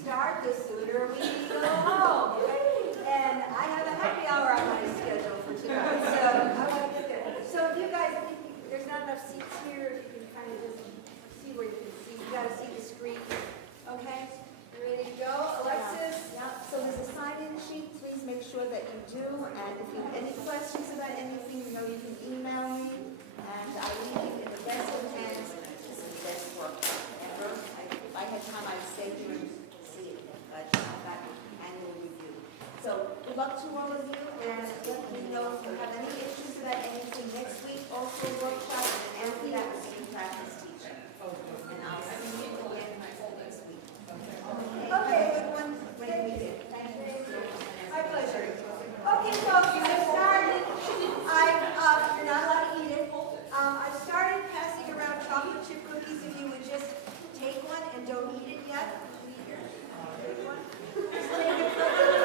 start, the sooner we go home. And I have a happy hour on my schedule for tonight, so I want to get there. So if you guys, there's not enough seats here, if you can kind of just see where you can see. You got to see the screen. Okay? You ready to go? Alexis? Yeah. So there's a sign-in sheet. Please make sure that you do. And if you have any questions about anything, you know you can email me. And I leave you in the best of hands. This is the best work ever. If I had time, I'd stay here and see it. But I've got annual review. So good luck to all of you. And let me know if you have any issues about anything next week. Also workshop and Anthony, that was in practice teaching. And I'll see you again next week. Okay, everyone. Thank you. My pleasure. Okay, folks, I've started. You're not allowed to eat it. I've started passing around chocolate chip cookies. If you would just take one and don't eat it yet. Take one. Just take a cookie.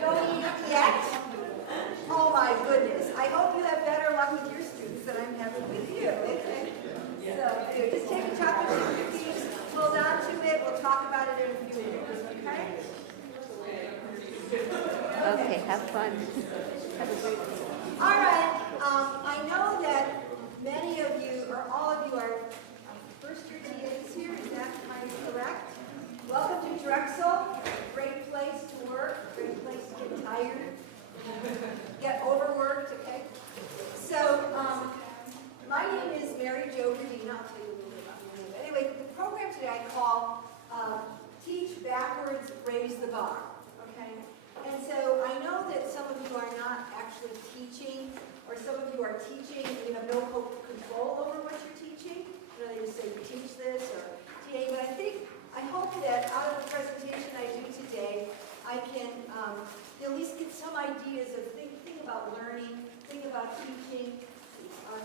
Don't eat it yet. Oh my goodness. I hope you have better luck with your students than I'm having with you. Okay? So here, just take a chocolate chip cookies, hold on to it. We'll talk about it in a few minutes. Okay? Okay, have fun. Have a great day. All right. I know that many of you, or all of you, are first-year TAs here. Is that correct? Welcome to Drexel. Great place to work. Great place to get tired, get overworked. Okay. So my name is Mary Jo Gradina. I'll tell you a little bit about my name. Anyway, the program today I call Teach Backwards, Raise the Bar. Okay. And so I know that some of you are not actually teaching, or some of you are teaching and you have no control over what you're teaching. You know, they just say you teach this or TA, but I hope that out of the presentation I do today, I can at least get some ideas of think about learning, think about teaching,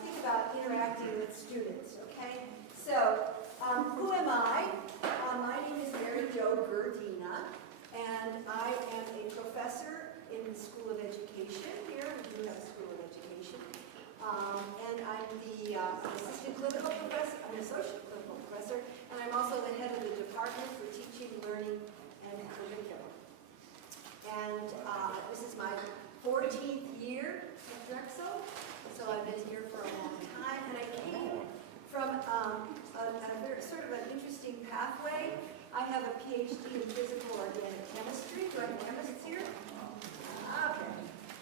think about interacting with students, okay? So, who am I? My name is Mary Jo Gradina. And I am a professor in the School of Education here. We do have a School of Education. And I'm the assistant clinical professor, I'm an associate clinical professor, and I'm also the head of the Department for Teaching, Learning, and Curriculum. And this is my 14th year at Drexel, so I've been here for a long time. And I came from a very sort of an interesting pathway. I have a PhD in physical organic chemistry. Do I have chemists here? Okay.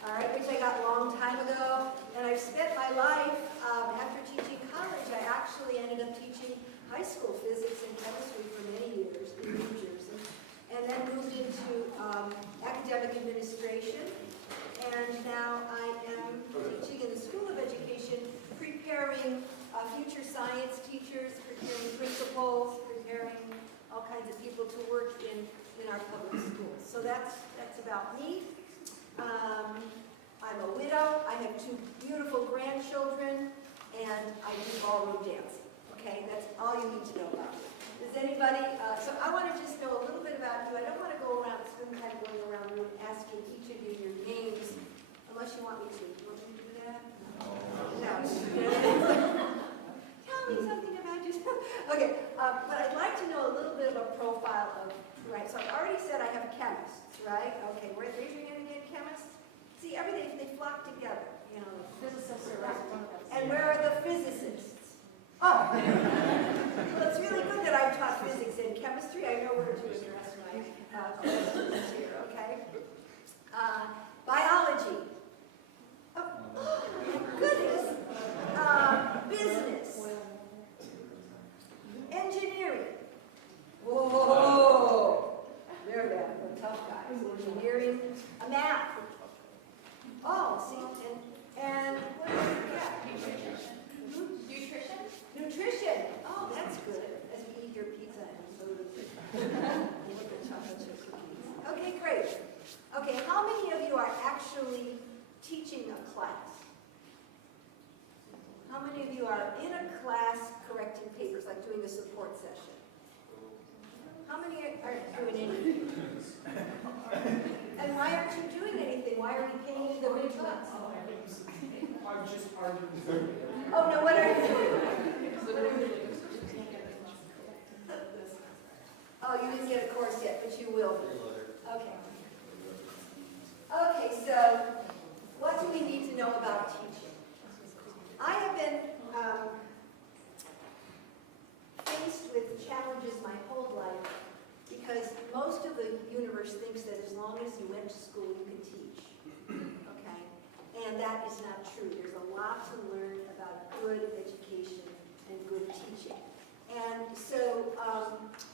All right, which I got a long time ago. And I've spent my life, after teaching college, I actually ended up teaching high school physics and chemistry for many years in New Jersey. And then moved into academic administration. And now I am teaching in the School of Education, preparing future science teachers, preparing principals, preparing all kinds of people to work in our public schools. So that's about me. I'm a widow. I have 2 beautiful grandchildren, and I do ballroom dancing. Okay, that's all you need to know about me. Does anybody? So I want to just know a little bit about you. I don't want to go around, spend time going around the room asking each of you your names, unless you want me to. You want me to do that? No. Tell me something about yourself. Okay, but I'd like to know a little bit of a profile of, right, so I've already said I have chemists, right? Okay, raise your hand again, chemists. See, everything, they flock together, you know, physicists are right. And where are the physicists? Oh, well, it's really good that I've taught physics and chemistry. I know where to address my questions here, okay? Biology. Oh, goodness. Business. Engineering. Whoa. They're bad. They're tough guys. Engineering. Math. Oh, see, and what else do we got? Nutrition. Nutrition. Oh, that's good. As we eat your pizza and sodas. Chocolate chip cookies. Okay, great. Okay, how many of you are actually teaching a class? How many of you are in a class correcting papers, like doing a support session? How many aren't doing anything? And why aren't you doing anything? Why are we paying you the big bucks? I'm just arguing. Oh, no, what are you doing? will be. Okay. Okay, so what do we need to know about teaching? I have been faced with challenges my whole life because most of the universe thinks that as long as you went to school, you can teach. Okay? And that is not true. There's a lot to learn about good education and good teaching. And so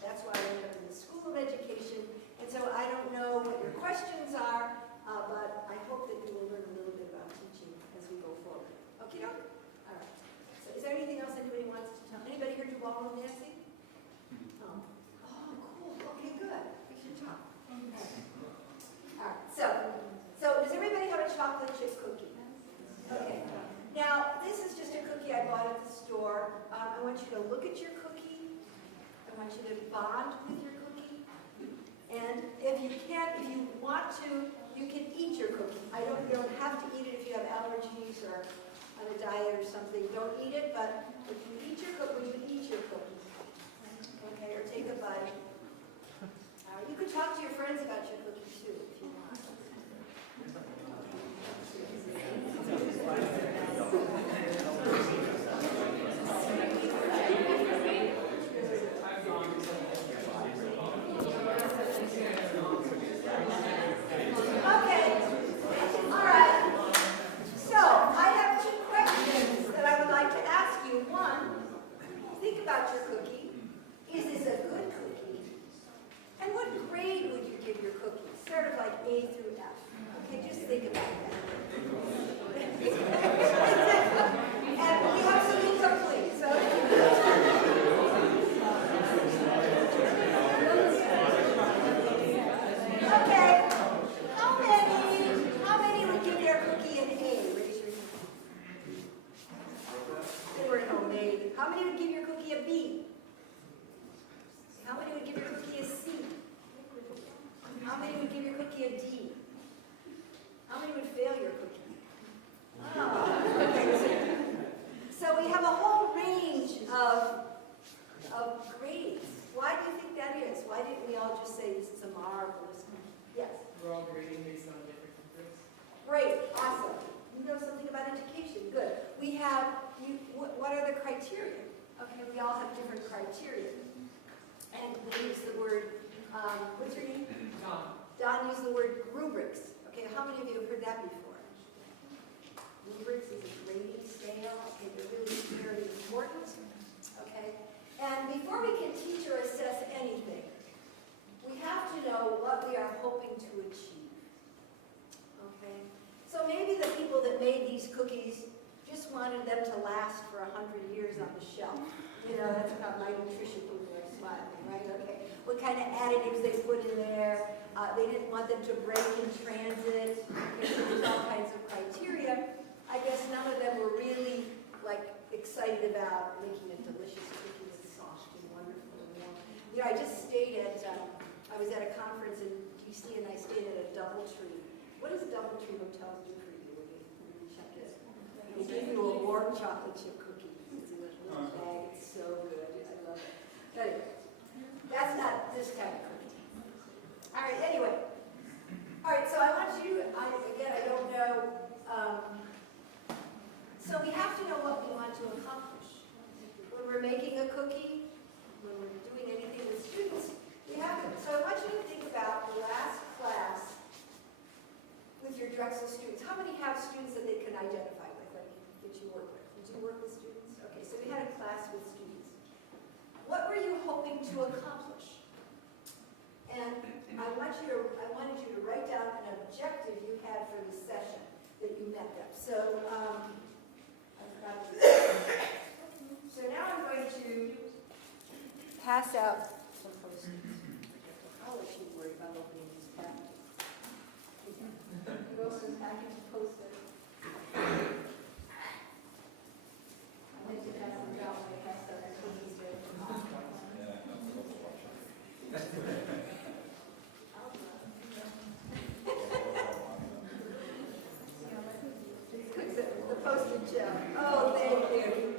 that's why I ended up in the School of Education. And so I don't know what your questions are, but I hope that you will learn a little bit about teaching as we go forward. Okay? All right. So is there anything else anybody wants to tell? Anybody here do ballroom dancing? Oh, cool. Okay, good. We should talk. All right. So does everybody have a chocolate chip cookie? Okay. Now, this is just a cookie I bought at the store. I want you to look at your cookie. I want you to bond with your cookie. And if you want to, you can eat your cookie. You don't have to eat it if you have allergies or on a diet or something. Don't eat it, but if you eat your cookie, eat your cookie. Okay, or take a bite. You can talk to your friends about your cookie too, if you want. They didn't want them to break in transit. Okay, so there's all kinds of criteria. I guess none of them were really excited about making a delicious cookie that's soft and wonderful and warm. You know, I just stayed at, I was at a conference in DC and I stayed at a DoubleTree. What does DoubleTree hotels do for you when you check in? They give you a warm chocolate chip cookie. It's in a little bag. It's so good. I love it. Anyway, that's not this kind of cookie. All right, anyway. All right, so I want you, again, I don't know, so we have to know what we want to accomplish. When we're making a cookie, when we're doing anything with students, we have to, so I want you to think about the last class with your Drexel students. How many have students that they can identify with, that you work with? Did you work with students? Okay, so we had a class with students. What were you hoping to accomplish? And I wanted you to write down an objective you had for the session that you met them. So, I forgot to do that. So now I'm going to pass out some post-its. I'll let you worry about opening these packages. You open the package of post-its. I went to pass them out when I passed out the cookies there. The postage gel. Oh, thank you.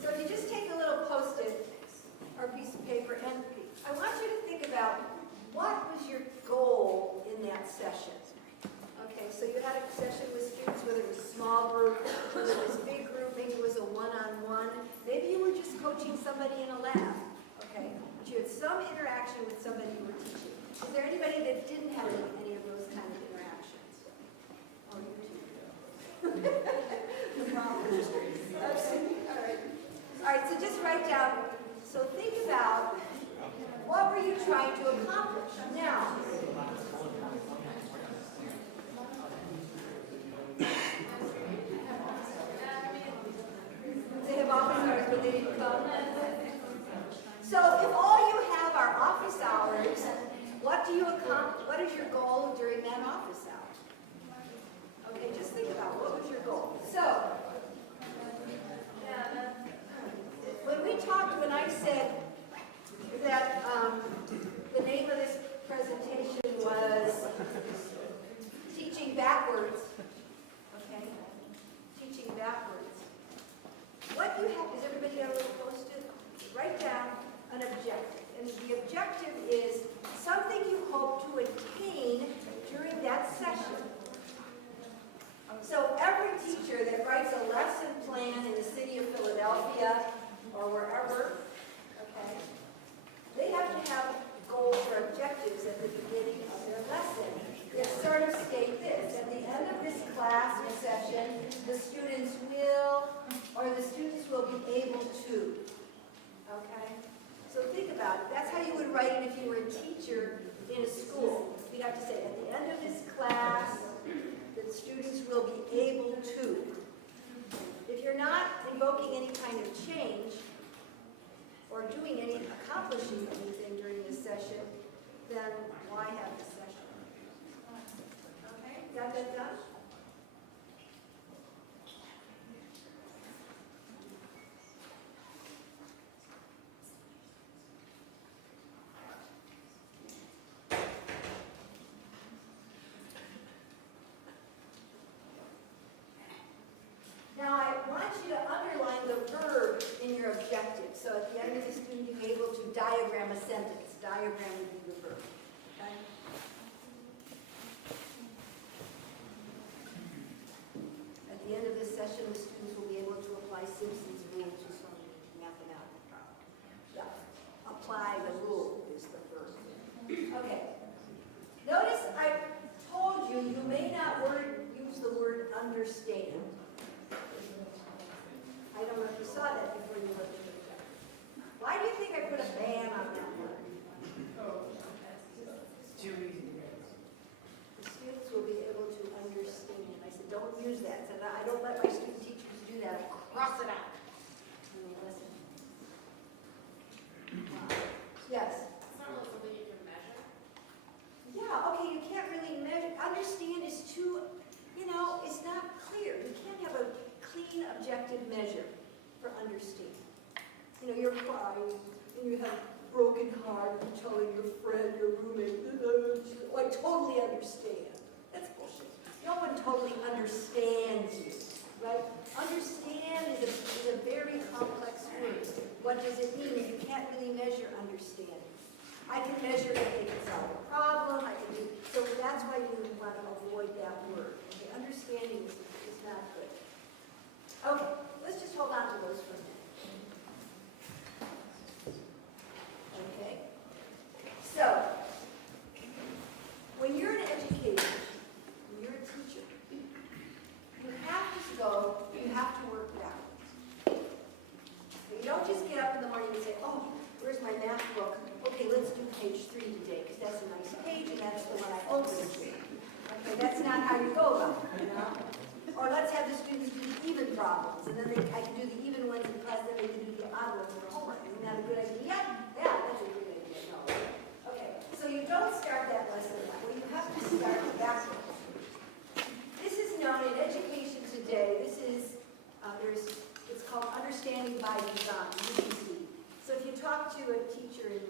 So if you just take a little post-it or a piece of paper coaching somebody in a lab, okay? But you had some interaction with somebody you were teaching. Is there anybody that didn't have any of those kind of interactions? Oh, you too. No problem. Okay, all right. All right, so just write down, so think about what were you trying to accomplish? Now, they have office hours, but they didn't come. So if all you have are office hours, what do you accomplish? What is your goal during that office hour? Okay, just think about what was your goal. So, when I said that the name of this presentation was Teaching Backwards, okay? Teaching Backwards. What you have, is everybody have a little post-it? Write down an objective. And the objective is something you hope to attain during that session. So every teacher that writes a lesson plan in the city of Philadelphia or wherever, okay, they have to have goals or objectives at the beginning of their lesson. They sort of state this: at the end of this class or session, the students will be able to. Okay? So think about it. That's how you would write it if you were a teacher in a school. You'd have to say, at the end of this class, the students will be able to. If you're not invoking any kind of change or accomplishing anything during this session, then why have the session? Okay, got that done? Now I want you to underline the verb in your objective. So at the end of the student, you'll be able to diagram a sentence. Diagram would be the verb. Okay? At the end of this session, the students will be able to apply Simpson's rule to some mathematical problem. Yeah. Apply the rule is the verb. Okay. Notice I told you you may not use the word understand. I don't know if you saw that before you looked at the objective. Why do you think I put a ban on that word? It's too easy to get. The students will be able to understand. I said, don't use that. So I don't let my student teachers do that. I cross it out. And they listen. Yes? It's not really something you can measure. Yeah, okay, you can't really measure. Understand is too, it's not clear. You can't have a clean, objective measure for understanding. You're crying, and you have broken heart, and you're telling your friend, your roommate, oh, I totally understand. That's bullshit. No one totally understands you, right? Understand is a very complex word. What does it mean? You can't really measure understanding. I can measure if they can solve a problem. So that's why you want to avoid that word. Okay? Understanding is not good. Okay, let's just hold on to those for a minute. Okay? So, when you're in education, when you're a teacher, you have to work it out. You don't just get up in the morning and say, oh, where's my math book? Okay, let's do page 3 today, because that's a nice page, and that's the one I always do. Okay, that's not how you go about it, Or let's have the students do the even problems, and then I can do the even ones in class, then they can do the odd ones for homework. Isn't that a good idea? Yeah, that's a good idea. No. Okay, so you don't start that lesson that way. You have to start backwards. This is known in education today. This is, it's called understanding by design, UBD. So if you talk to a teacher in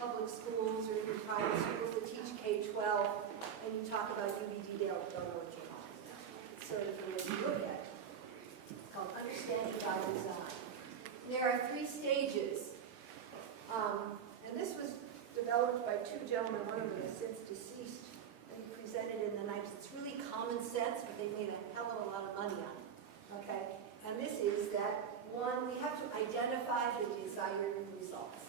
public schools or in private schools that teach K-12, and you talk about UBD, they'll know what you're talking about. It's sort of the way you look at it. It's called understanding by design. There are 3 stages. And this was developed by 2 gentlemen, one of them is since deceased, and presented in the 90s. It's really common sense, but they made a hell of a lot of money on it. Okay? And this is that One, we have to identify the desired results.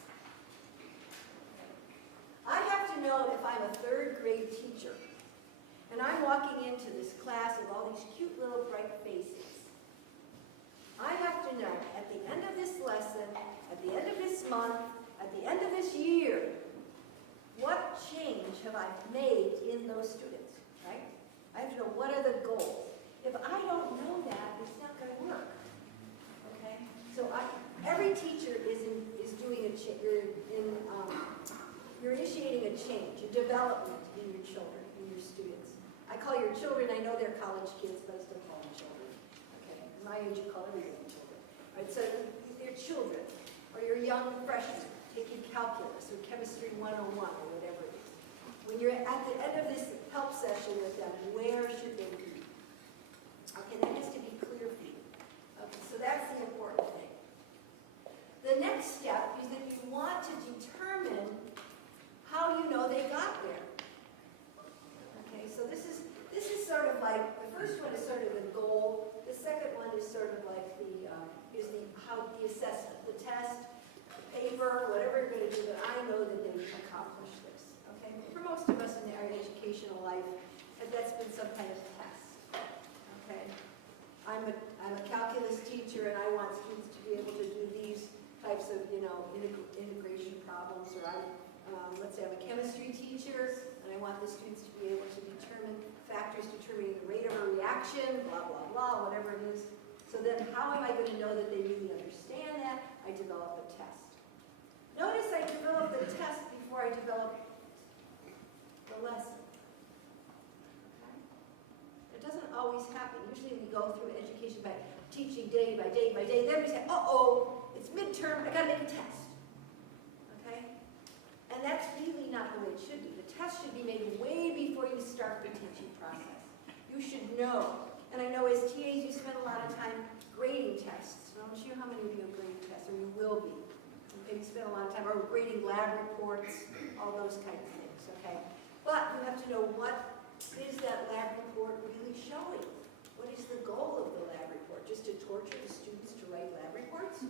I have to know if I'm a third grade teacher and I'm walking into this class with all these cute little bright faces. I have to know at the end of this lesson, at the end of this month, at the end of this year, what change have I made in those students, right? I have to know what are the goals. If I don't know that, it's not going to work, okay? So every teacher is doing a change. You're initiating a change, a development in your children, in your students. I call your children, I know they're college kids, but I still call them children. Okay, at my age, you call everyone children. Right, so they're children, or your young freshmen taking calculus or chemistry 101 or whatever it is. When you're at the end of this help session with them, where should they be? Okay, that has to be clear for you. Okay, so that's the important thing. The next step is that you want to determine how you know they got there. Okay, so this is sort of like, the first one is sort of the goal. The second one is sort of like the assessment, the test, the paper, whatever you're going to do, that I know that they've accomplished this. Okay, for most of us in our educational life, that's been some kind of test. Okay, I'm a calculus teacher and I want students to be able to do these types of, integration problems, or let's say I'm a chemistry teacher, and I want the students to be able to determine factors determining the rate of a reaction, blah, blah, blah, whatever it is. So then how am I going to know that they really understand that? I develop a test. Notice I develop the test before I develop the lesson. Okay? It doesn't always happen. Usually we go through education by teaching day by day by day. Then we say, uh-oh, it's midterm, I got to make a test. And that's really not the way it should be. The test should be made way before you start the teaching process. You should know. And I know as TAs you spend a lot of time grading tests. I'm not sure how many of you have graded tests, or you will be. Okay, you spend a lot of time, or grading lab reports, all those kinds of things, okay? But you have to know, what is that lab report really showing? What is the goal of the lab report? Just to torture the students to write lab reports?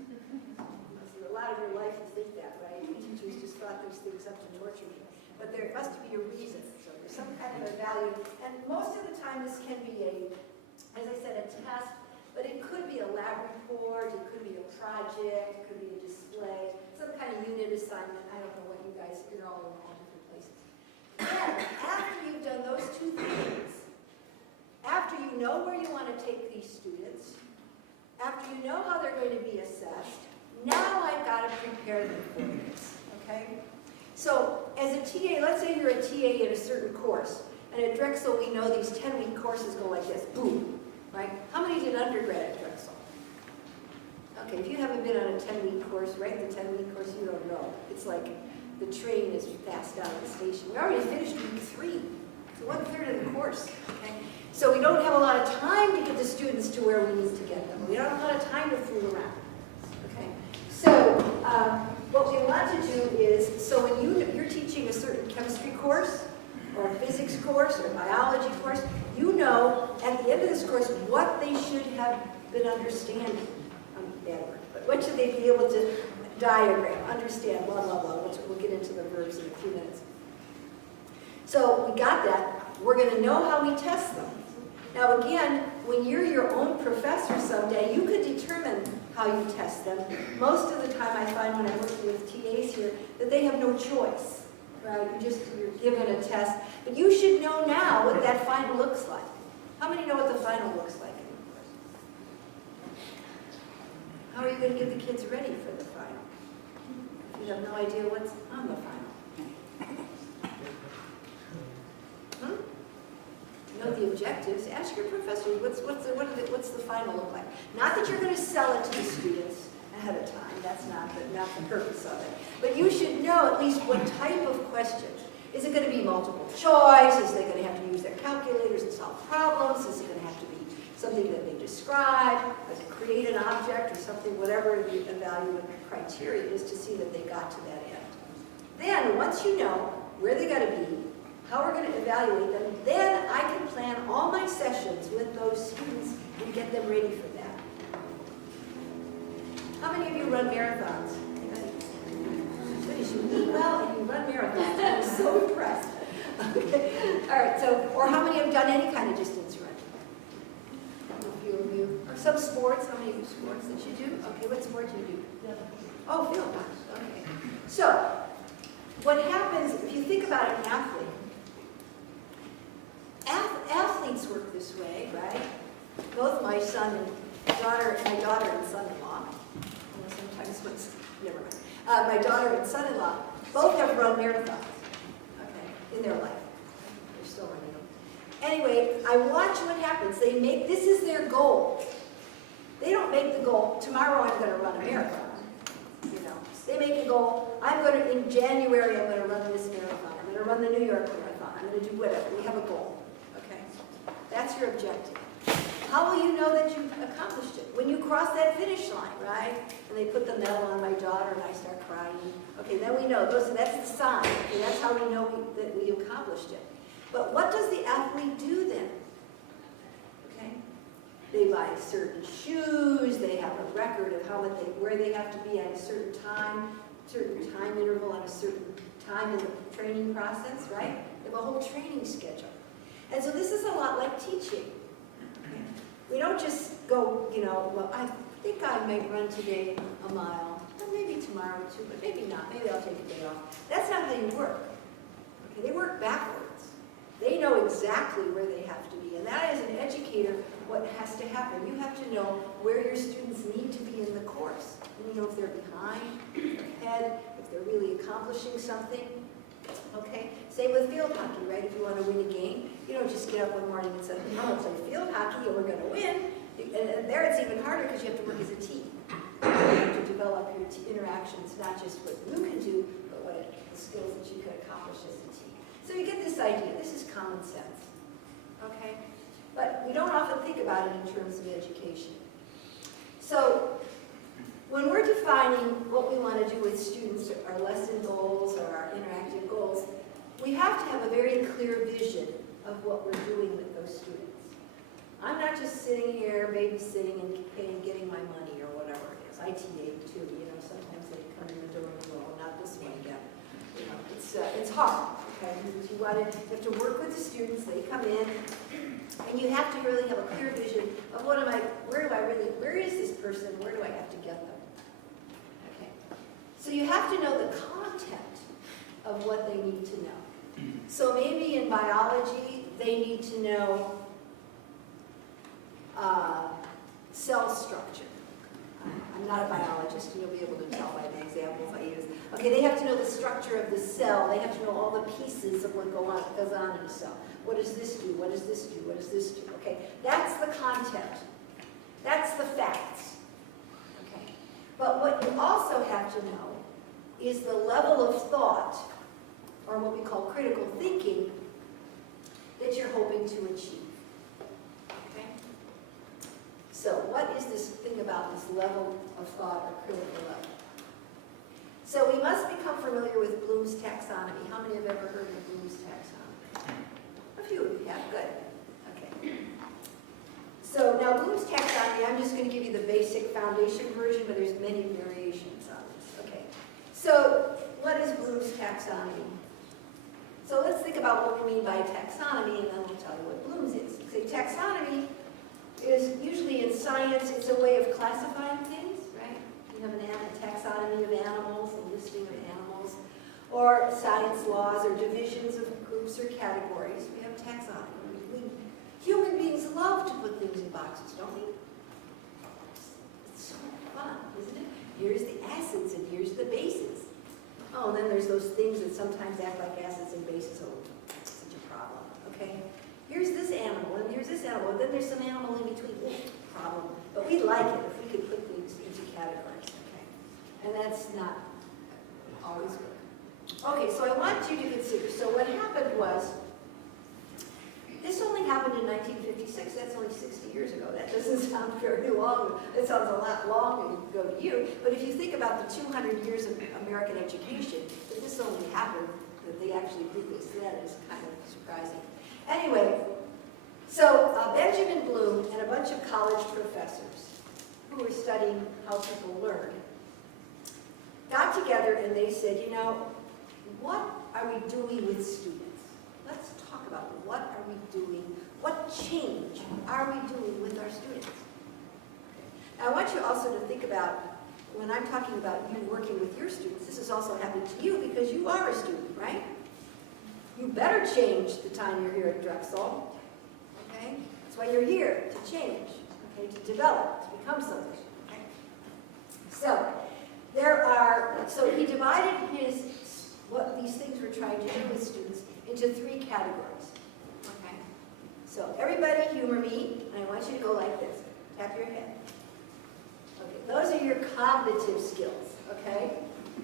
A lot of your life you think that, right? Teachers just thought those things up to torture me. But there must be a reason. So there's some kind of a value. And most of the time this can be as I said, a test, but it could be a lab report, it could be a project, it could be a display, some kind of unit assignment. I don't know what you guys, you're all in all different places. Then, after you've done those two things, after you know where you want to take these students, after you know how they're going to be assessed, now I've got to prepare them for this, okay? So, as a TA, let's say you're a TA in a certain course, and at Drexel we know these 10-week courses go like this, boom, right? How many did undergrad at Drexel? Okay, if you haven't been on a 10-week course, right, the 10-week course, you don't know. It's like the train is fast down at the station. We already finished week 3, so 1/3 of the course, okay? So we don't have a lot of time to get the students to where we need to get them. We don't have a lot of time to fool around. So what we want to do is, so when you're teaching a certain chemistry course, or a physics course, or a biology course, you know at the end of this course what they should have been understanding. Bad word, but what should they be able to diagram, understand, blah, blah, blah. We'll get into the verbs in a few minutes. So we got that. We're going to know how we test them. Now again, when you're your own professor someday, you could determine how you test them. Most of the time I find when I'm working with TAs here that they have no choice, right? You're given a test. But you should know now what that final looks like. How many know what the final looks like? How are you going to get the kids ready for the final? If you have no idea what's on the final. Know the objectives. Ask your professor, what's the final look like? Not that you're going to sell it to the students ahead of time. That's not the purpose of it. But you should know at least what type of question. Is it going to be multiple choice? Is they going to have to use their calculators and solve problems? Is it going to have to be something that they describe, like create an object or something, whatever the evaluation criteria is to see that they got to that end. Then, once you know where they got to be, how we're going to evaluate them, then I can plan all my sessions with those students and get them ready for that. How many of you run marathons? Anybody? Goodness, you eat well and you run marathons. I'm so impressed. Okay. All right, so, or how many have done any kind of distance running? A few of you. Or some sports, how many of you sports that you do? Okay, what sport do you do? Oh, field hockey, okay. So, what happens, if you think about an athlete, athletes work this way, right? Both my daughter and son-in-law, sometimes, never mind. My daughter and son-in-law both have run marathons, okay, in their life. They're still running them. Anyway, I watch what happens. This is their goal. They don't make the goal, tomorrow I'm going to run a marathon. You know, they make a goal, in January I'm going to run this marathon. I'm going to run the New York Marathon. I'm going to do whatever. We have a goal. Okay? That's your objective. How will you know that you've accomplished it? When you cross that finish line, right? And they put the medal on my daughter and I start crying. Okay, then we know. That's the sign. Okay, that's how we know that we accomplished it. But what does the athlete do then? Okay? They buy certain shoes, they have a record of where they have to be at a certain time interval at a certain time in the training process, right? They have a whole training schedule. And so this is a lot like teaching. Okay? We don't just go, well, I think I might run today a mile, or maybe tomorrow too, but maybe not. Maybe I'll take a day off. That's not how you work. Okay? They work backwards. They know exactly where they have to be. And that, as an educator, what has to happen. You have to know where your students need to be in the course. And you know if they're behind, ahead, if they're really accomplishing something. Okay? Same with field hockey, right? If you want to win a game, you don't just get up one morning and say, I'm going to play field hockey and we're going to win. And there it's even harder because you have to work as a team. You have to develop your interactions, not just what you can do, but the skills that you can accomplish as a team. So you get this idea. This is common sense. Okay? But we don't often think about it in terms of education. So when we're defining what we want to do with students, our lesson goals or our interactive goals, we have to have a very clear vision of what we're doing with those students. I'm not just sitting here babysitting and getting my money or whatever it is. ITA too, sometimes they come in the door and go, oh, not this one again. It's hard, okay? You have to work with the students, they come in, and you have to really have a clear vision of where is this person, where do I have to get them? Okay. So you have to know the content of what they need to know. So maybe in biology, they need to know cell structure. I'm not a biologist, and you'll be able to tell by the examples I use. Okay, they have to know the structure of the cell. They have to know all the pieces of what goes on in a cell. What does this do? What does this do? What does this do? Okay, that's the content. That's the facts. Okay, but what you also have to know is the level of thought, or what we call critical thinking, that you're hoping to achieve. So what is this thing about this level of thought or critical level? So we must become familiar with Bloom's taxonomy. How many have ever heard of Bloom's taxonomy? A few of you have, good. Okay. So now Bloom's taxonomy, I'm just going to give you the basic foundation version, but there's many variations on this. Okay. So what is Bloom's taxonomy? So let's think about what we mean by taxonomy, and then we'll tell you what Bloom's is. So taxonomy is usually in science, it's a way of classifying things, right? You have a taxonomy of animals, a listing of animals, or science laws or divisions of groups or categories. We have taxonomy. Human beings love to put things in boxes, don't we? It's so fun, isn't it? Here's the acids and here's the bases. Oh, and then there's those things that sometimes act like acids and bases. Oh, such a problem, okay? Here's this animal, and here's this animal, and then there's some animal in between. Problem. But we like it if we could put things into categories, okay? And that's not always good. Okay, so I want you to consider. So what happened was, this only happened in 1956. That's only 60 years ago. That doesn't sound very long. It sounds a lot longer ago to you. But if you think about the 200 years of American education, that this only happened, that they actually did this, that is kind of surprising. Anyway, so Benjamin Bloom and a bunch of college professors who who were studying how people learn, got together and they said, you know, what are we doing with students? Let's talk about what are we doing, what change are we doing with our students? Now, I want you also to think about, when I'm talking about you working with your students, this is also happening to you because you are a student, right? You better change the time you're here at Drexel, okay? That's why you're here, to change, okay, to develop, to become something, okay? So he divided what these things we're trying to do with students into 3 categories, okay? So everybody humor me, and I want you to go like this. Tap your head. Okay, those are your cognitive skills, okay?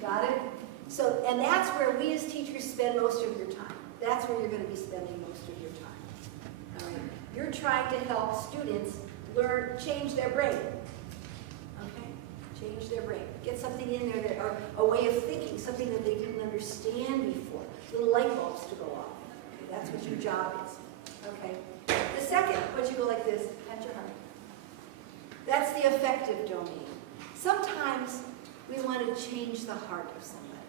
Got it? So, and that's where we as teachers spend most of your time. That's where you're going to be spending most of your time. All right? You're trying to help students learn, change their brain. Okay? Change their brain. Get something in there that, or a way of thinking, something that they didn't understand before. Little light bulbs to go off. Okay? That's what your job is. Okay? The second, once you go like this, pat your heart. That's the affective domain. Sometimes we want to change the heart of somebody.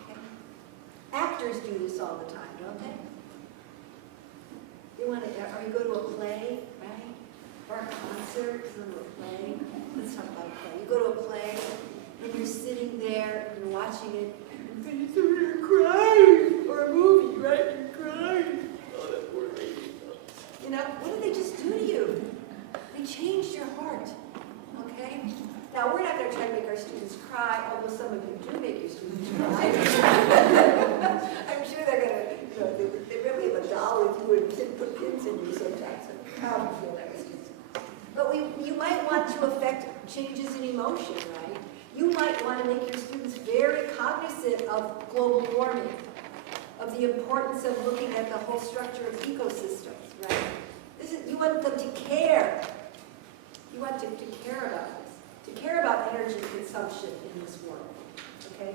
Okay? Actors do this all the time, don't they? You want to, or you go to a play, right? Or a concert, you go to a play. Let's talk about a play. You go to a play, and you're sitting there, and you're watching it, and you're crying. Or a movie, right? You're crying. Oh, that poor lady. You know, what did they just do to you? They changed your heart, okay? Now, we're not going to try to make our students cry, although some of you do make your students cry. I'm sure they're going to, you know, they really have a doll with you and put pins in you sometimes. I'm proud to feel that with students. But you might want to affect changes in emotion, right? You might want to make your students very cognizant of global warming, of the importance of looking at the whole structure of ecosystems, right? You want them to care. You want them to care about this, to care about energy consumption in this world, okay?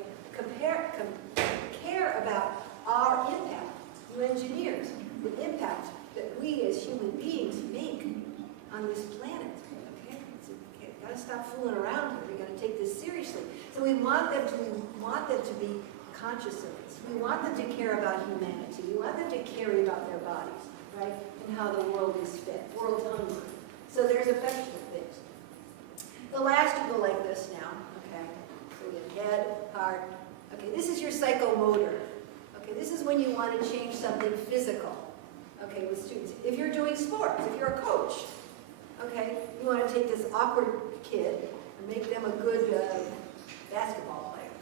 Care about our impact, you engineers, the impact that we as human beings make on this planet, okay? So you've got to stop fooling around here. We've got to take this seriously. So we want them to be conscious of this. We want them to care about humanity. We want them to care about their bodies, right? And how the world is fed, world hunger. So there's affectionate things. The last you go like this now, okay? So we have head, heart. Okay, this is your psychomotor. Okay, this is when you want to change something physical, okay, with students. If you're doing sports, if you're a coach, okay, you want to take this awkward kid and make them a good basketball player.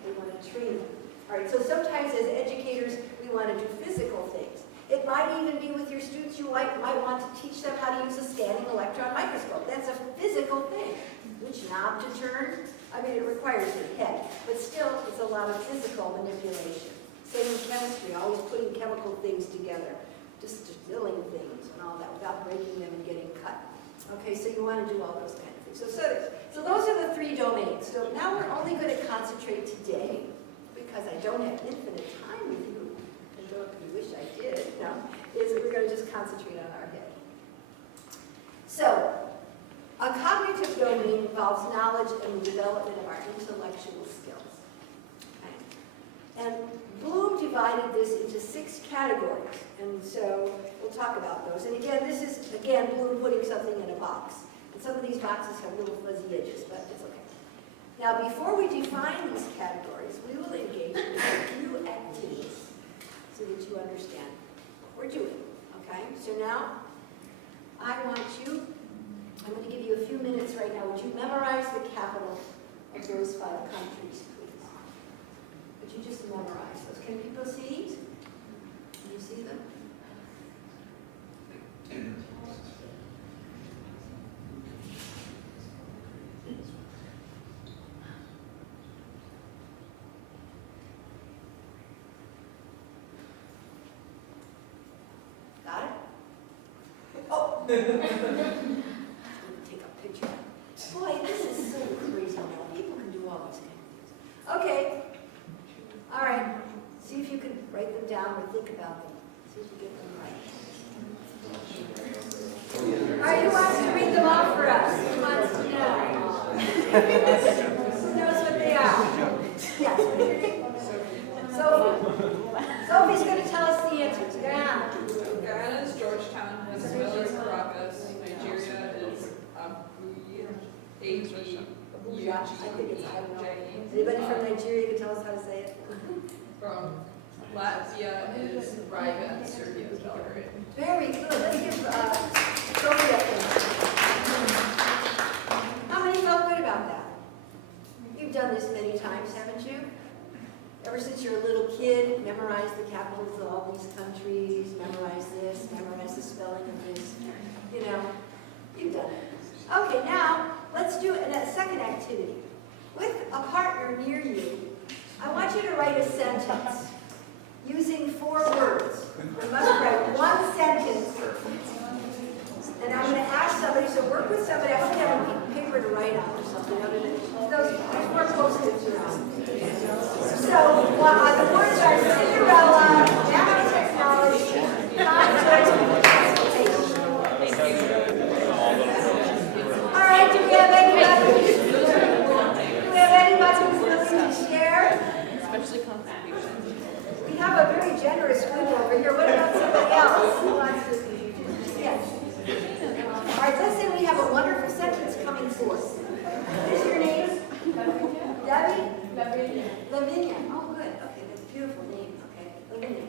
Okay, you want to train them. All right, so sometimes as educators, we want to do physical things. It might even be with your students, you might want to teach them how to use a scanning electron microscope. That's a physical thing. Which knob to turn? I mean, it requires your head, but still, it's a lot of physical manipulation. Same in chemistry, always putting chemical things together, just distilling things and all that without breaking them and getting cut. Okay, so you want to do all those kind of things. So those are the 3 domains. So now we're only going to concentrate today, because I don't have infinite time with you. I wish I did. No, is that we're going to just concentrate on our head. So, a cognitive domain involves knowledge and the development of our intellectual skills. Okay. And Bloom divided this into 6 categories, and so we'll talk about those. And again, this is, Bloom putting something in a box. And some of these boxes have little fuzzy edges, but it's okay. Now, before we define these categories, we will engage in a few activities so that you understand what we're doing, okay? So now, I'm going to give you a few minutes right now. Would you memorize the capital of those 5 countries, please? Would you just memorize those? Can people see? Can you see them? Got it? Oh! Take a picture. Boy, this is so crazy now. People can do all these kind of things. Okay. All right. See if you can write them down or think about them. See if you get them right. All right, who wants to read them off for us? Who wants to know? Who knows what they are? Yes, what is your name? Sophie. Sophie's going to tell us the answers. Guyana. Guyana is Georgetown, Venezuela is Caracas, Nigeria is A-B-U-G-E-J-E. Anybody from Nigeria can tell us how to say it? From Latvia is Riga, and Serbia is Belgrade. Very good. Let's give Sophie a thing. How many felt good about that? You've done this many times, haven't you? Ever since you're a little kid, memorize the capitals of all these countries, memorize this, memorize the spelling of this. You know, you've done it. Okay, now let's do a second activity. With a partner near you, I want you to write a sentence using 4 words. You must write one sentence. And I'm going to ask somebody, so work with somebody. I hope you have a piece of paper to write on or something other than those 4 post-its around. So the words are Cinderella, nanotechnology, conflict, and transportation. All right, do we have anybody? Do we have anybody who's willing to share? Especially constipation. We have a very generous group over here. What about somebody else who wants to? Yes. All right, let's say we have a wonderful sentence coming forth. What is your name? Debbie? Lavinia. Oh, good. Okay, that's a beautiful name. Okay, Lavinia.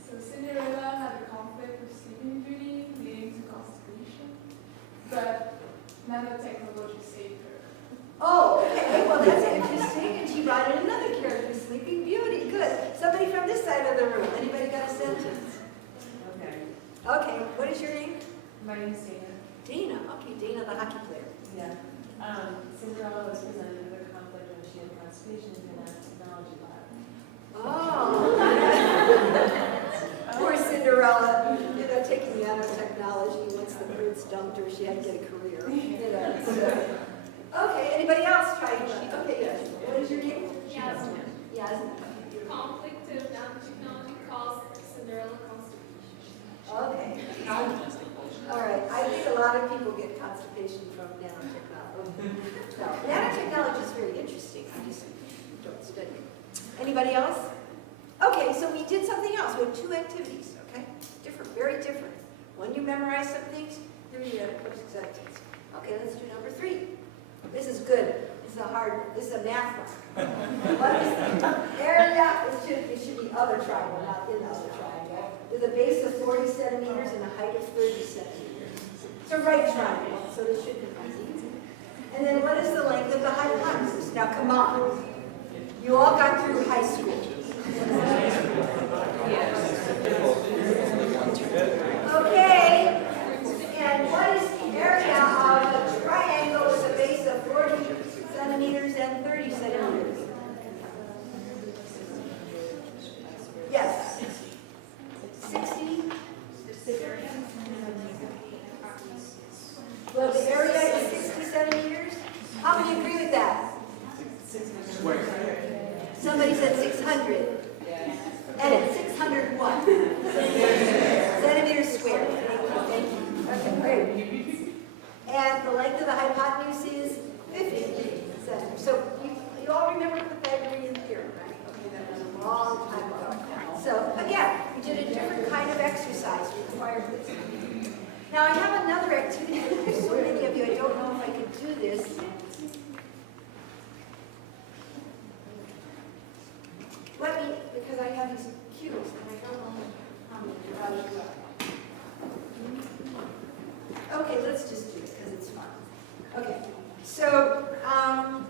So Cinderella had a conflict with sleeping beauty, leading to constipation, but nanotechnology saved her. Oh, okay. Well, that's interesting. And she brought in another character, Sleeping Beauty. Good. Somebody from this side of the room. Anybody got a sentence? Okay. Okay. What is your name? My name's Dana. Dana. Okay, Dana, the hockey player. Yeah. Cinderella was presented with a conflict when she had constipation in the technology lab. Oh. Poor Cinderella. You know, taking the nanotechnology. Once the prince dumped her, she had to get a career. You know. So. Okay. Anybody else try? Okay. Yes. What is your name? Yasmin. Yasmin. Conflict of nanotechnology caused Cinderella constipation. Okay. All right. I think a lot of people get constipation from nanotechnology. So, nanotechnology is very interesting. I just don't study it. Anybody else? Okay, so we did something else. We had 2 activities, okay? Different, very different. One, you memorize some things. 3, you had a quick sentence. Okay, let's do number 3. This is good. This is a hard one. This is a math one. What is the area? It should be other triangle, not in the other triangle. With a base of 40 centimeters and a height of 30 centimeters. It's a right triangle, so this should be easy. And then what is the length of the hypotenuse? Now come on. You all got through high school. Okay. And what is the area of a triangle with a base of 40 centimeters and 30 centimeters? Yes. 60? Well, the area is 60 centimeters. How many agree with that? Somebody said 600. And it's 600 what? Centimeters squared. Thank you. Okay, great. And the length of the hypotenuse is 50 centimeters. So you all remember Pythagorean theorem, right? Okay, that was a long time ago. So again, we did a different kind of exercise. We required this. Now I have another activity. There's so many of you, I don't know if I could do this. Let me, because I have these cues, and I don't know how many you have. Okay, let's just do it, because it's fun. Okay, so, I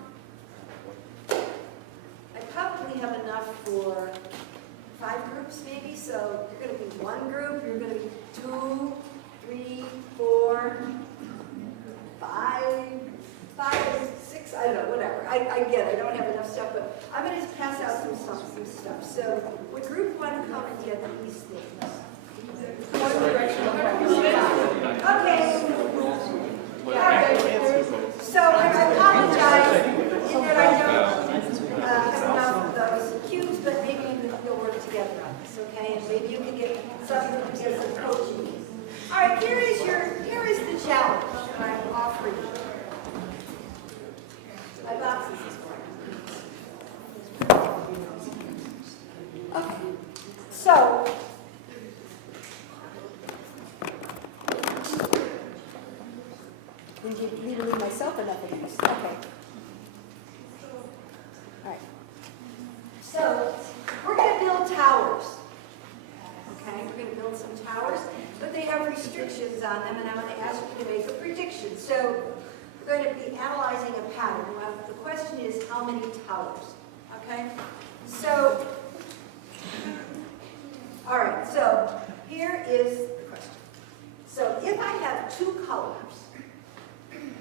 probably have enough for 5 groups maybe, so you're going to be 1 group, you're going to be 2, 3, 4, 5, 6, I don't know, whatever. I get it, I don't have enough stuff, but I'm going to just pass out some stuff. So, would group 1 come and get these things? Okay. All right. So, I apologize in that I don't have enough of those cubes, but maybe you'll work together on this, okay? And maybe you can get some coaching. All right, here is the challenge I'm offering you. My boxes this morning. Okay, so didn't leave myself enough of these. Okay. All right. So we're going to build towers. Okay, we're going to build some towers, but they have restrictions on them, and I'm going to ask you to make a prediction. So we're going to be analyzing a pattern. Well, the question is, how many towers? Okay? So, all right, so here is the question. So if I have two colors,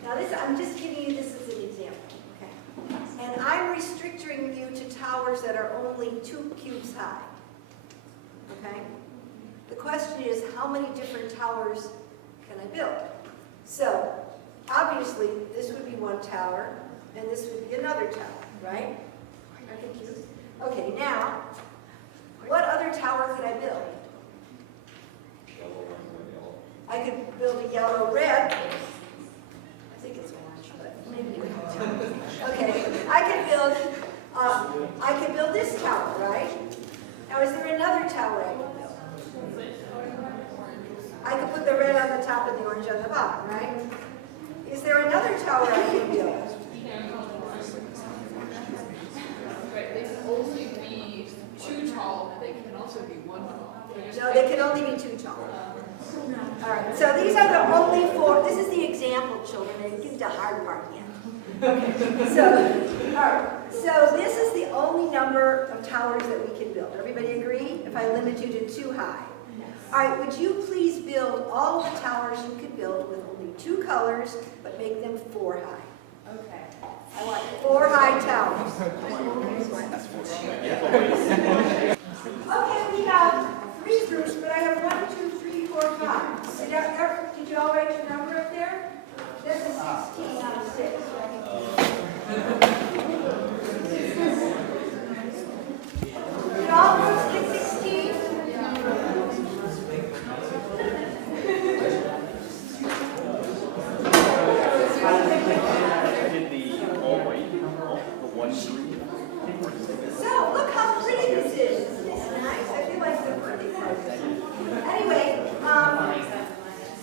now this, I'm just giving you this as an example, okay? And I'm restricting you to towers that are only 2 cubes high, okay? The question is, how many different towers can I build? So, obviously, this would be one tower, and this would be another tower, right? Aren't they cute? Okay, now, what other tower could I build? I could build a yellow-red. I think it's orange, but maybe not. Okay, I could build this tower, right? Now, is there another tower I could build? I could put the red on the top and the orange on the bottom, right? Is there another tower I can build? Right, they can only be 2 tall, and they can also be 1 tall. No, they can only be 2 tall. All right, so these are the only 4. This is the example, children, and get the hard part yet. Okay, so, all right, so this is the only number of towers that we can build. Everybody agree? If I limit you to 2 high. All right, would you please build all the towers you could build with only 2 colors, but make them 4 high? Okay. I want 4 high towers. Okay, we have 3 groups, but I have 1, 2, 3, 4, 5. Did you all write your number up there? That's a 16 out of 6, right? Did all groups get 16? So, look how pretty this is. Isn't this nice? I feel like it's a birthday party. Anyway,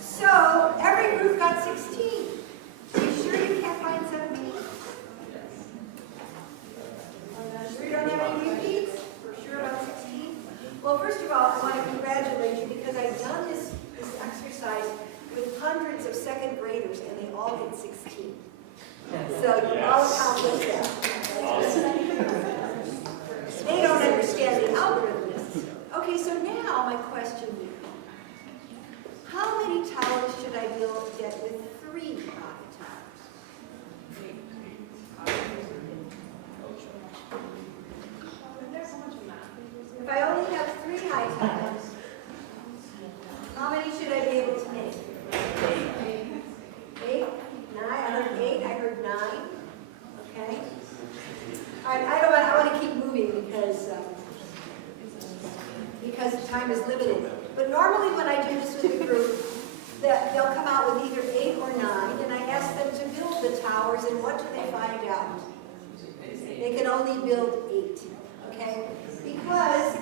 so every group got 16. Are you sure you can't find 17? Sure you don't have any repeats? For sure about 16? Well, first of all, I want to congratulate you because I've done this exercise with hundreds of second graders and they all get 16. So you all accomplished that. They don't understand the algorithm necessarily. Okay, so now my question is, how many towers should I get with 3 high towers? If I only have 3 high towers, how many should I be able to make? 8? 9? I heard 8. I heard 9. Okay. All right. I want to keep moving because time is limited. But normally when I do this with a group, they'll come out with either 8 or 9, and I ask them to build the towers, and what do they find out? They can only build 8. Okay. Because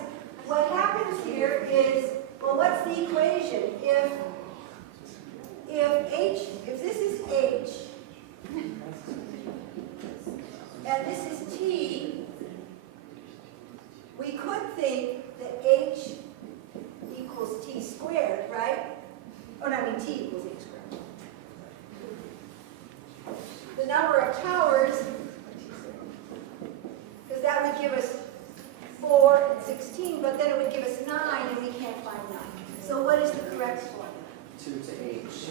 what happens here is, well, what's the equation? If this is H, and this is T, we could think that H equals T squared, right? Oh, no, I mean T equals H squared. The number of towers, because that would give us 4 and 16, but then it would give us 9, and we can't find 9. So what is the correct formula? 2 to H.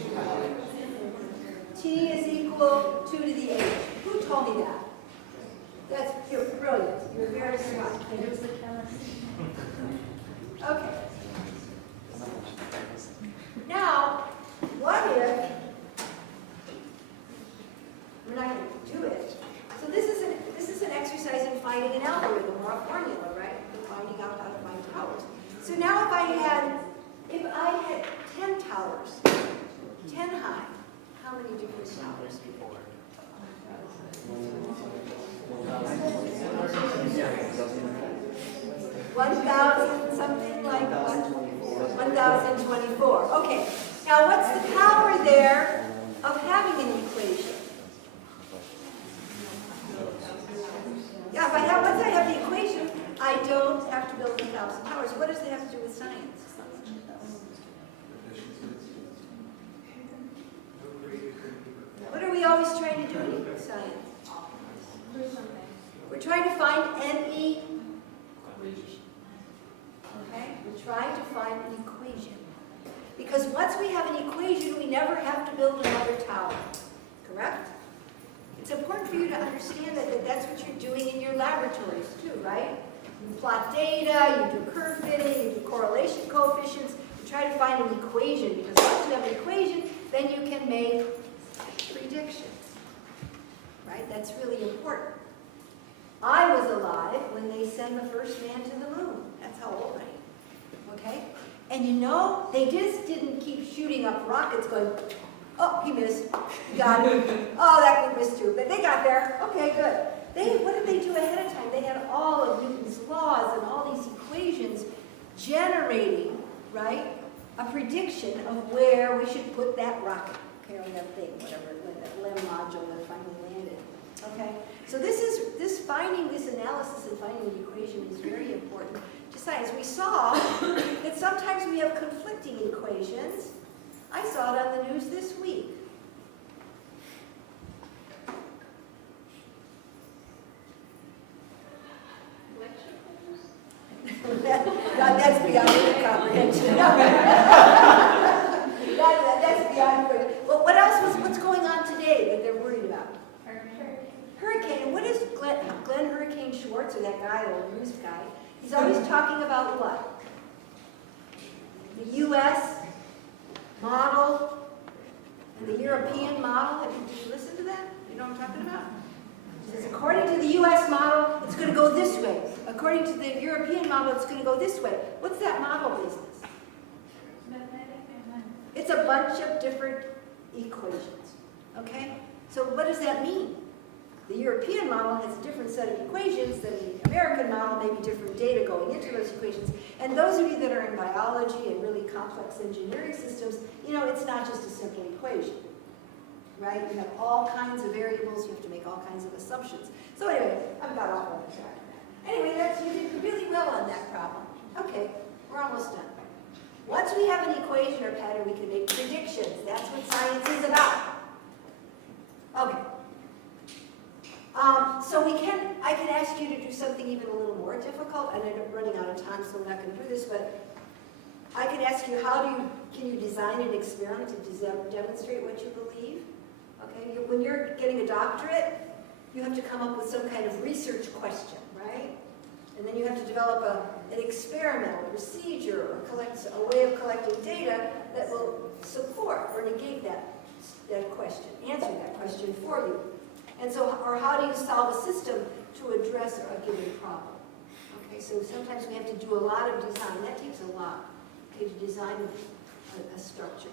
T is equal 2 to the H. Who told me that? You're brilliant. You're very smart. Okay. Now, what if we're not going to do it? So this is an exercise in finding an algorithm or a formula, right? For finding out how to find towers. So now if I had If I had 10 towers, 10 high, how many different towers? 1,000, something like what? 1,024. Okay. Now, what's the power there of having an equation? Yeah, if I have, once I have the equation, I don't have to build 1,000 towers. What does it have to do with science? What are we always trying to do in science? We're trying to find any equation. Okay? We're trying to find an equation. Because once we have an equation, we never have to build another tower. Correct? It's important for you to understand that that's what you're doing in your laboratories too, right? You plot data, you do curve fitting, you do correlation coefficients, you try to find an equation, because once you have an equation, then you can make predictions. Right? That's really important. I was alive when they sent the first man to the moon. That's how old I am. Okay? And you know, they just didn't keep shooting up rockets going, oh, he missed. He got it. Oh, that group missed too. But they got there. Okay, good. What did they do ahead of time? They had all of Newton's laws and all these equations generating, right, a prediction of where we should put that rocket, carry that thing, whatever, that LEM module that finally landed. Okay? So this finding this analysis and finding the equation is very important to science. We saw that sometimes we have conflicting equations. I saw it on the news this week. That's beyond human comprehension. That's beyond. Well, what else what's going on today that they're worried about? Hurricane. What is Glenn Hurricane Schwartz, or that guy, old news guy? He's always talking about what? The U.S. model and the European model. Did you listen to that? You know what I'm talking about? It says, according to the U.S. model, it's going to go this way. According to the European model, it's going to go this way. What's that model business? It's a bunch of different equations. Okay? So what does that mean? The European model has a different set of equations than the American model, maybe different data going into those equations. And those of you that are in biology and really complex engineering systems, you know, it's not just a simple equation, right? You have all kinds of variables, you have to make all kinds of assumptions. So anyway, I've got off on the track. Anyway, you did really well on that problem. Okay, we're almost done. Once we have an equation or pattern, we can make predictions. That's what science is about. Okay. So I can ask you to do something even a little more difficult, and I'm running out of time, so I'm not going to do this, but I can ask you, can you design an experiment to demonstrate what you believe? Okay, when you're getting a doctorate, you have to come up with some kind of research question, right? And then you have to develop an experimental procedure or a way of collecting data that will support or negate that question, answer that question for you. And so, or how do you solve a system to address a given problem? Okay, so sometimes we have to do a lot of design. That takes a lot, okay, to design a structure.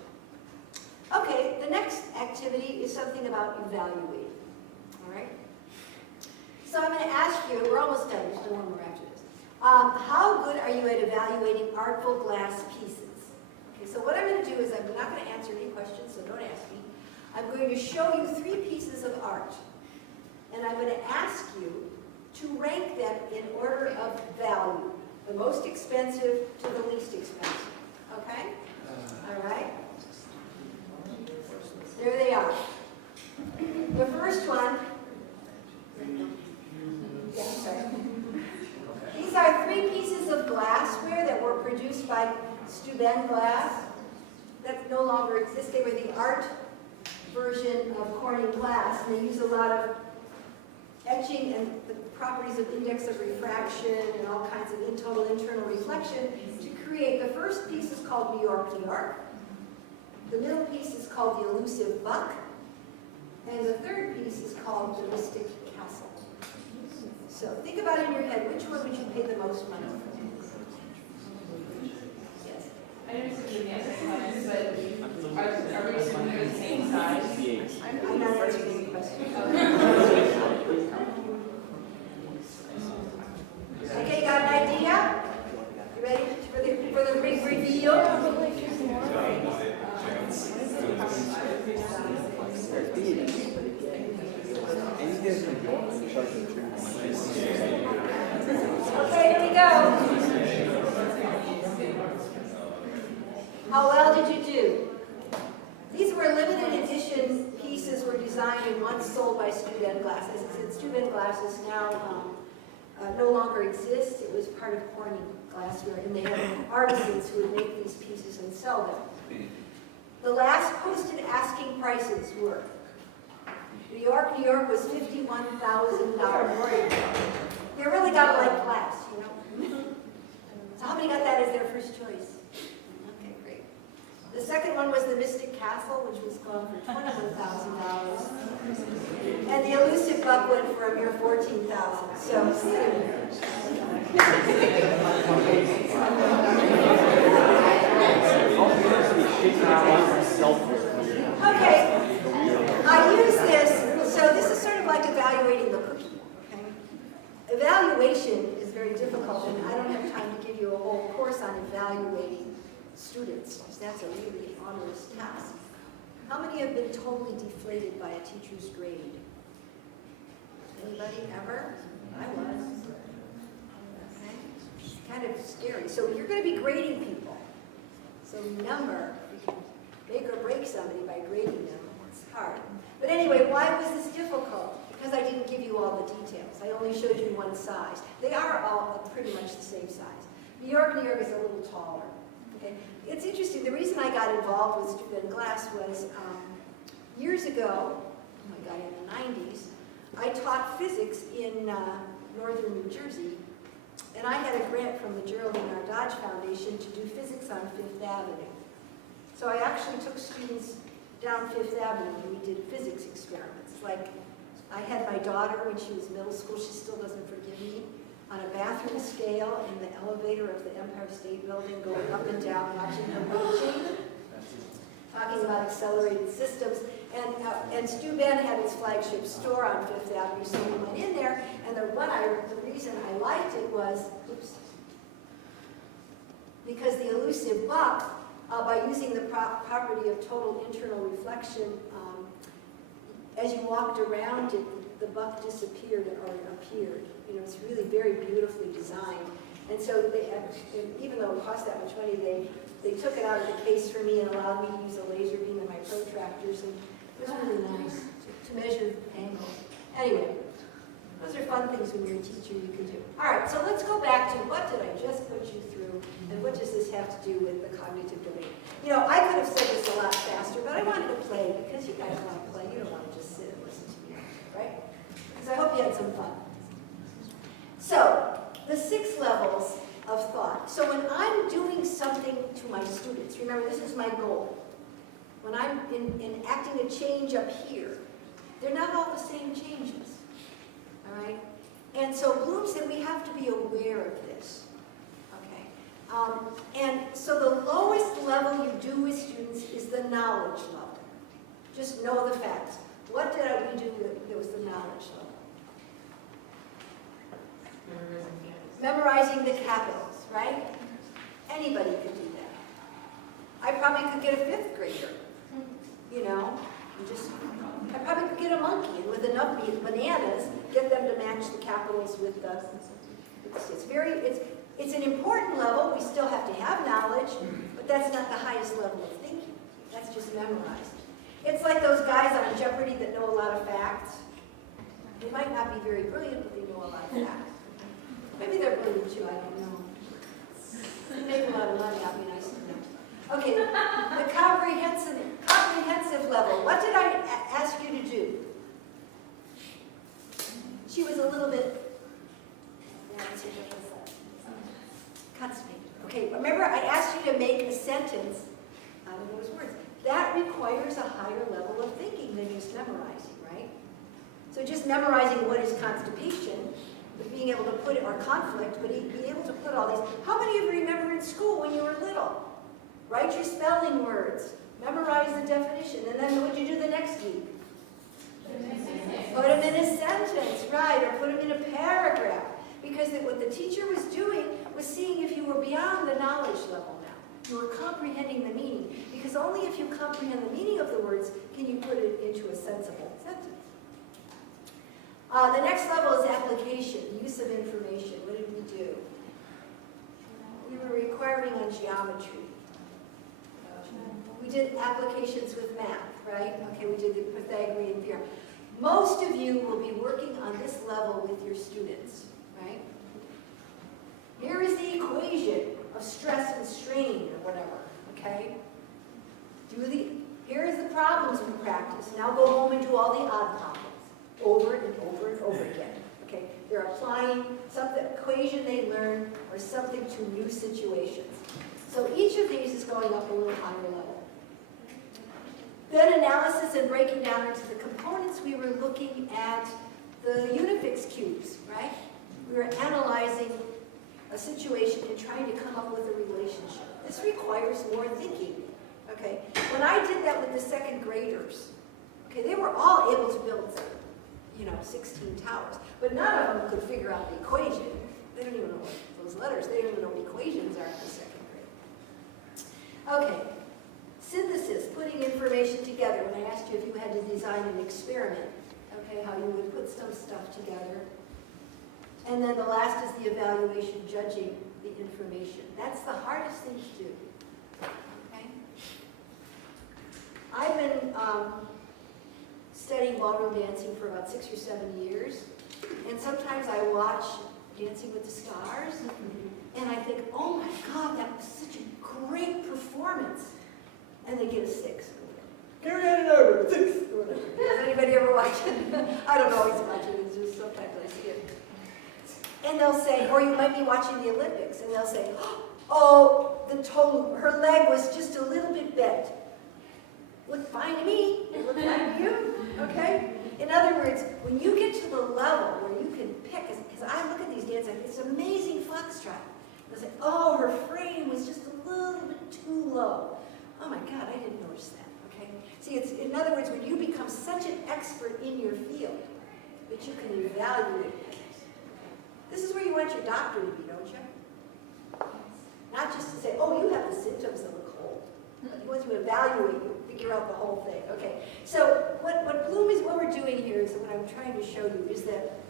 Okay, the next activity is something about evaluating, all right? So I'm going to ask you, we're almost done, there's no one more after this. How good are you at evaluating artful glass pieces? Okay, so what I'm going to do is I'm not going to answer any questions, so don't ask me. I'm going to show you 3 pieces of art. And I'm going to ask you to rank them in order of value. The most expensive to the least expensive. Okay? All right? There they are. The first one. Yeah, sorry. These are 3 pieces of glassware that were produced by Steuben Glass that no longer exist. They were the art version of Corning glass, and they use a lot of etching and the properties of index of refraction and all kinds of total internal reflection to create. The first piece is called New York, New York. The middle piece is called The Elusive Buck. And the third piece is called The Mystic Castle. So think about it in your head. Which one would you pay the most money for? Yes. I noticed in sold by Steuben Glass. As I said, Steuben Glass is now no longer exists. It was part of Corning Glassware, and they have artisans who would make these pieces and sell them. The last posted asking prices were, New York was $51,000. They really got to like glass, you know. So how many got that as their first choice? Okay, great. The second one was the Mystic Castle, which was gone for $21,000. And the elusive buck went for a mere $14,000. So, okay, I use this, so this is sort of like evaluating the cookie, okay? Evaluation is very difficult, and I don't have time to give you a whole course on evaluating students, because that's a really onerous task. How many have been totally deflated by a teacher's grade? Anybody ever? I was. Okay. It's kind of scary. So you're going to be grading people. So remember, you can make or break somebody by grading them. It's hard. But anyway, why was this difficult? Because I didn't give you all the details. I only showed you one size. They are all pretty much the same size. New York is a little taller. Okay. It's interesting. The reason I got involved with Steuben Glass was years ago, oh my God, in the 90s, I taught physics in northern New Jersey, and I had a grant from the Geraldine R. Dodge Foundation to do physics on Fifth Avenue. So I actually took students down Fifth Avenue and we did physics experiments. Like, I had my daughter when she was middle school, she still doesn't forgive me, on a bathroom scale in the elevator of the Empire State Building, going up and down, watching her coaching, talking about accelerated systems. And Steuben had his flagship store on Fifth Avenue, so we went in there, and the reason I liked it was, because the elusive buck, by using the property of total internal reflection, as you walked around it, the buck disappeared or appeared. You know, it's really very beautifully designed. And so even though it cost that much money, they took it out of the case for me and allowed me to use a laser beam and my protractors, and it was really nice to measure angles. Anyway, those are fun things when you're a teacher you can do. All right, so let's go back to what did I just put you through, and what does this have to do with the cognitive domain? You know, I could have said this a lot faster, but I wanted to play, because you guys want to play. You don't want to just sit and listen to me, right? Because I hope you had some fun. So, the 6 levels of thought. So when I'm doing something to my students, remember this is my goal. When I'm enacting a change up here, they're not all the same changes, all right? And so Bloom said we have to be aware of this, okay? And so the lowest level you do with students is the knowledge level. Just know the facts. What did we do that was the knowledge level? Memorizing the capitals, right? Anybody could do that. I probably could get a 5th grader, you know, I probably could get a monkey, and with enough bananas, get them to match the capitals with the, it's an important level. We still have to have knowledge, but that's not the highest level of thinking. That's just memorized. It's like those guys on Jeopardy that know a lot of facts. They might not be very brilliant, but they know a lot of facts. Maybe they're brilliant too, I don't know. They make a lot of money, I'll be nice to them. Okay, the comprehensive level. What did I ask you to do? She was a little bit constipated. Okay, remember I asked you to make a sentence out of those words. That requires a higher level of thinking than just memorizing, right? So just memorizing what is constipation, but being able to put it, or conflict, but being able to put all these. How many of you remember in school when you were little? Write your spelling words, memorize the definition, and then what did you do the next week? Put them in a sentence, right, or put them in a paragraph. Because what the teacher was doing was seeing if you were beyond the knowledge level now. You were comprehending the meaning. Because only if you comprehend the meaning of the words can you put it into a sensible sentence. The next level is application, use of information. What did we do? We were requiring on geometry. We did applications with math, right? Okay, we did the Pythagorean theorem. Most of you will be working on this level with your students, right? Here is the equation of stress and strain or whatever, okay? Here is the problems we practice. Now go home and do all the odd problems over and over and over again, okay? They're applying some equation they learned or something to new situations. So each of these is going up a little higher level. Then analysis and breaking down into the components, we were looking at the unifix cubes, right? We were analyzing a situation and trying to come up with a relationship. This requires more thinking, okay? When I did that with the second graders, okay, they were all able to build, 16 towers, but none of them could figure out the equation. They don't even know what those letters, they don't even know what equations are in the second grade. Okay, synthesis, putting information together. When I asked you if you had to design an experiment, okay, how you would put some stuff together. And then the last is the evaluation, judging the information. That's the hardest thing to do, okay? I've been studying ballroom dancing for about 6 or 7 years, and sometimes I watch Dancing with the Stars, and I think, oh my God, that was such a great performance. And they get a 6. Carry that over, 6. Does anybody ever watch it? I don't always watch it, it's just sometimes I see it. And they'll say, or you might be watching the Olympics, and they'll say, oh, her leg was just a little bit bent. Looked fine to me, it looked fine to you, okay? In other words, when you get to the level where you can pick, because I look at these dances, it's amazing foxtrot. They'll say, oh, her frame was just a little bit too low. Oh my God, I didn't notice that, okay? See, it's, in other words, when you become such an expert in your field that you can evaluate things. This is where you want your doctor to be, don't you? Not just to say, oh, you have the symptoms of a cold. But he wants to evaluate you, figure out the whole thing. Okay, so what we're doing here is, what I'm trying to show you is that,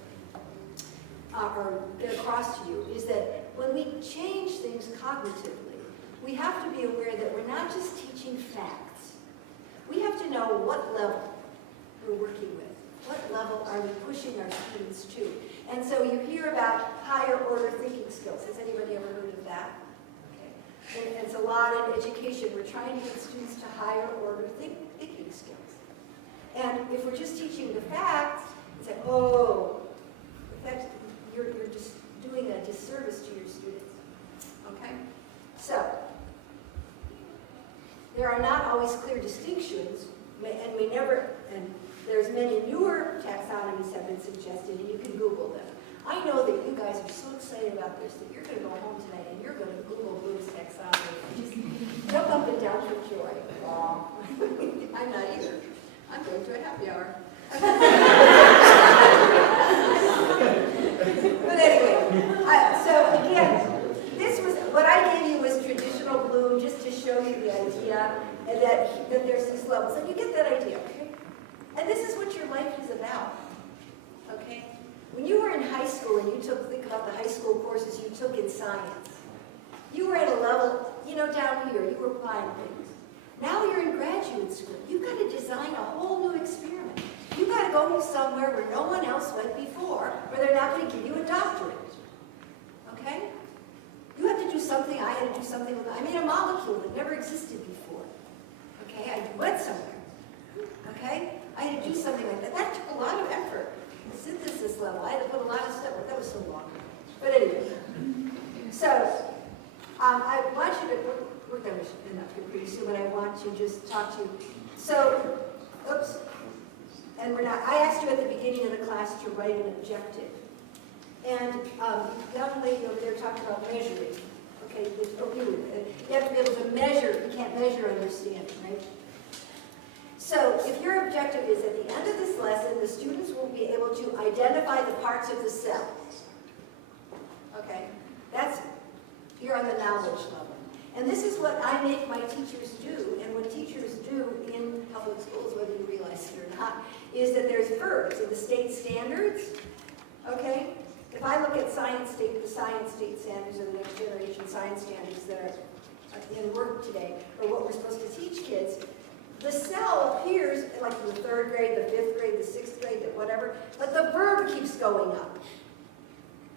or get across to you, is that when we change things cognitively, we have to be aware that we're not just teaching facts. We have to know what level we're working with. What level are we pushing our students to? And so you hear about higher order thinking skills. Has anybody ever heard of that? Okay. And it's a lot in education. We're trying to get students to higher order thinking skills. And if we're just teaching the facts, it's like, oh, you're just doing a disservice to your students. Okay? So, there are not always clear distinctions, and there's many newer taxonomies have been suggested, and you can Google them. I know that you guys are so excited about this that you're going to go home tonight and you're going to Google Bloom's taxonomy and just jump up and down for joy. I'm not either. I'm going to a happy hour. But anyway, so again, this was what I gave you was traditional Bloom, just to show you the idea, and that there's these levels, and you get that idea, okay? And this is what your life is about, okay? When you were in high school and think about the high school courses you took in science, you were at a level, down here, you were applying things. Now you're in graduate school. You've got to design a whole new experiment. You've got to go somewhere where no one else went before, where they're not going to give you a doctorate, okay? You have to do something, I had to do something with, I made a molecule that never existed before, okay? I went somewhere, okay? I had to do something like that. That took a lot of effort. Synthesis level, I had to put a lot of stuff, that was so long. But anyway, so I want you to, we're going to end up here pretty soon, but I want to just talk to you. So, oops, and I asked you at the beginning of the class to write an objective. And the young lady over there talked about measuring. Okay, you have to be able to measure, you can't measure understanding, right? So if your objective is at the end of this lesson, the students will be able to identify the parts of the cell. Okay, you're on the knowledge level. And this is what I make my teachers do, and what teachers do in public schools, whether you realize it or not, is that there's verbs in the state standards, okay? If I look at the science state standards, or the next generation science standards that are in work today, or what we're supposed to teach kids, the cell appears like in the 3rd grade, the 5th grade, the 6th grade, the whatever, but the verb keeps going up.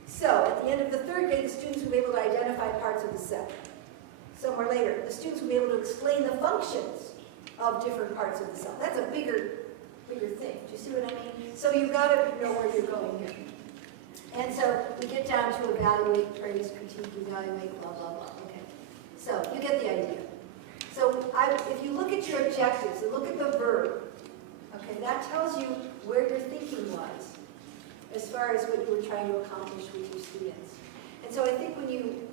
So at the end of the 3rd grade, the students will be able to identify parts of the cell. Somewhere later, the students will be able to explain the functions of different parts of the cell. That's a bigger thing. Do you see what I mean? So you've got to know where you're going here. And so we get down to evaluate, praise, critique, evaluate, blah, blah, blah. Okay. So you get the idea. So if you look at your objectives and look at the verb, okay, that tells you where your thinking was as far as what you were trying to accomplish with your students. And so I think when you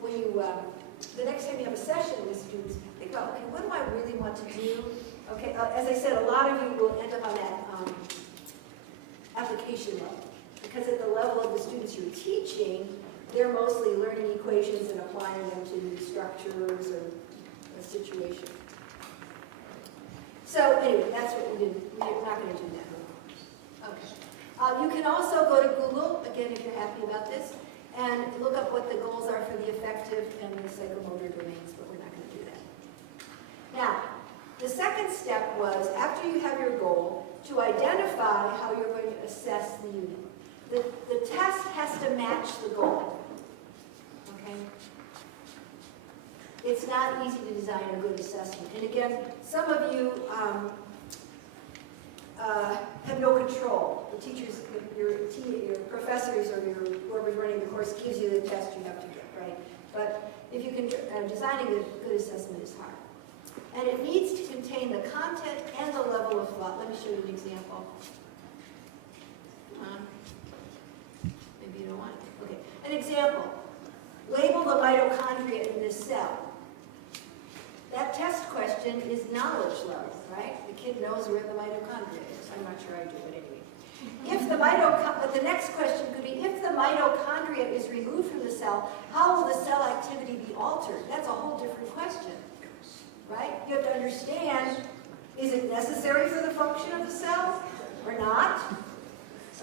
the next time you have a session with students, think about, okay, what do I really want to do? Okay, as I said, a lot of you will end up on that application level. Because at the level of the students you're teaching, they're mostly learning equations and applying them to structures or a situation. So anyway, that's what we did. We're not going to do that. Okay. You can also go to Google, again, if you're happy about this, and look up what the goals are for the affective and the psychomotor domains, but we're not going to do that. Now, the second step was, after you have your goal, to identify how you're going to assess the unit. The test has to match the goal. Okay? It's not easy to design a good assessment. And again, some of you have no control. The teachers, your professors or whoever's running the course gives you the test you have to get, right? But if you can, designing a good assessment is hard. And it needs to contain the content and the level of thought. Let me show you an example. Come on. Maybe you don't want it. Okay. An example. Label the mitochondria in this cell. That test question is knowledge level, right? The kid knows where the mitochondria is. I'm not sure I do, but anyway. But the next question could be, if the mitochondria is removed from the cell, how will the cell activity be altered? That's a whole different question, right? You have to understand, is it necessary for the function of the cell or not?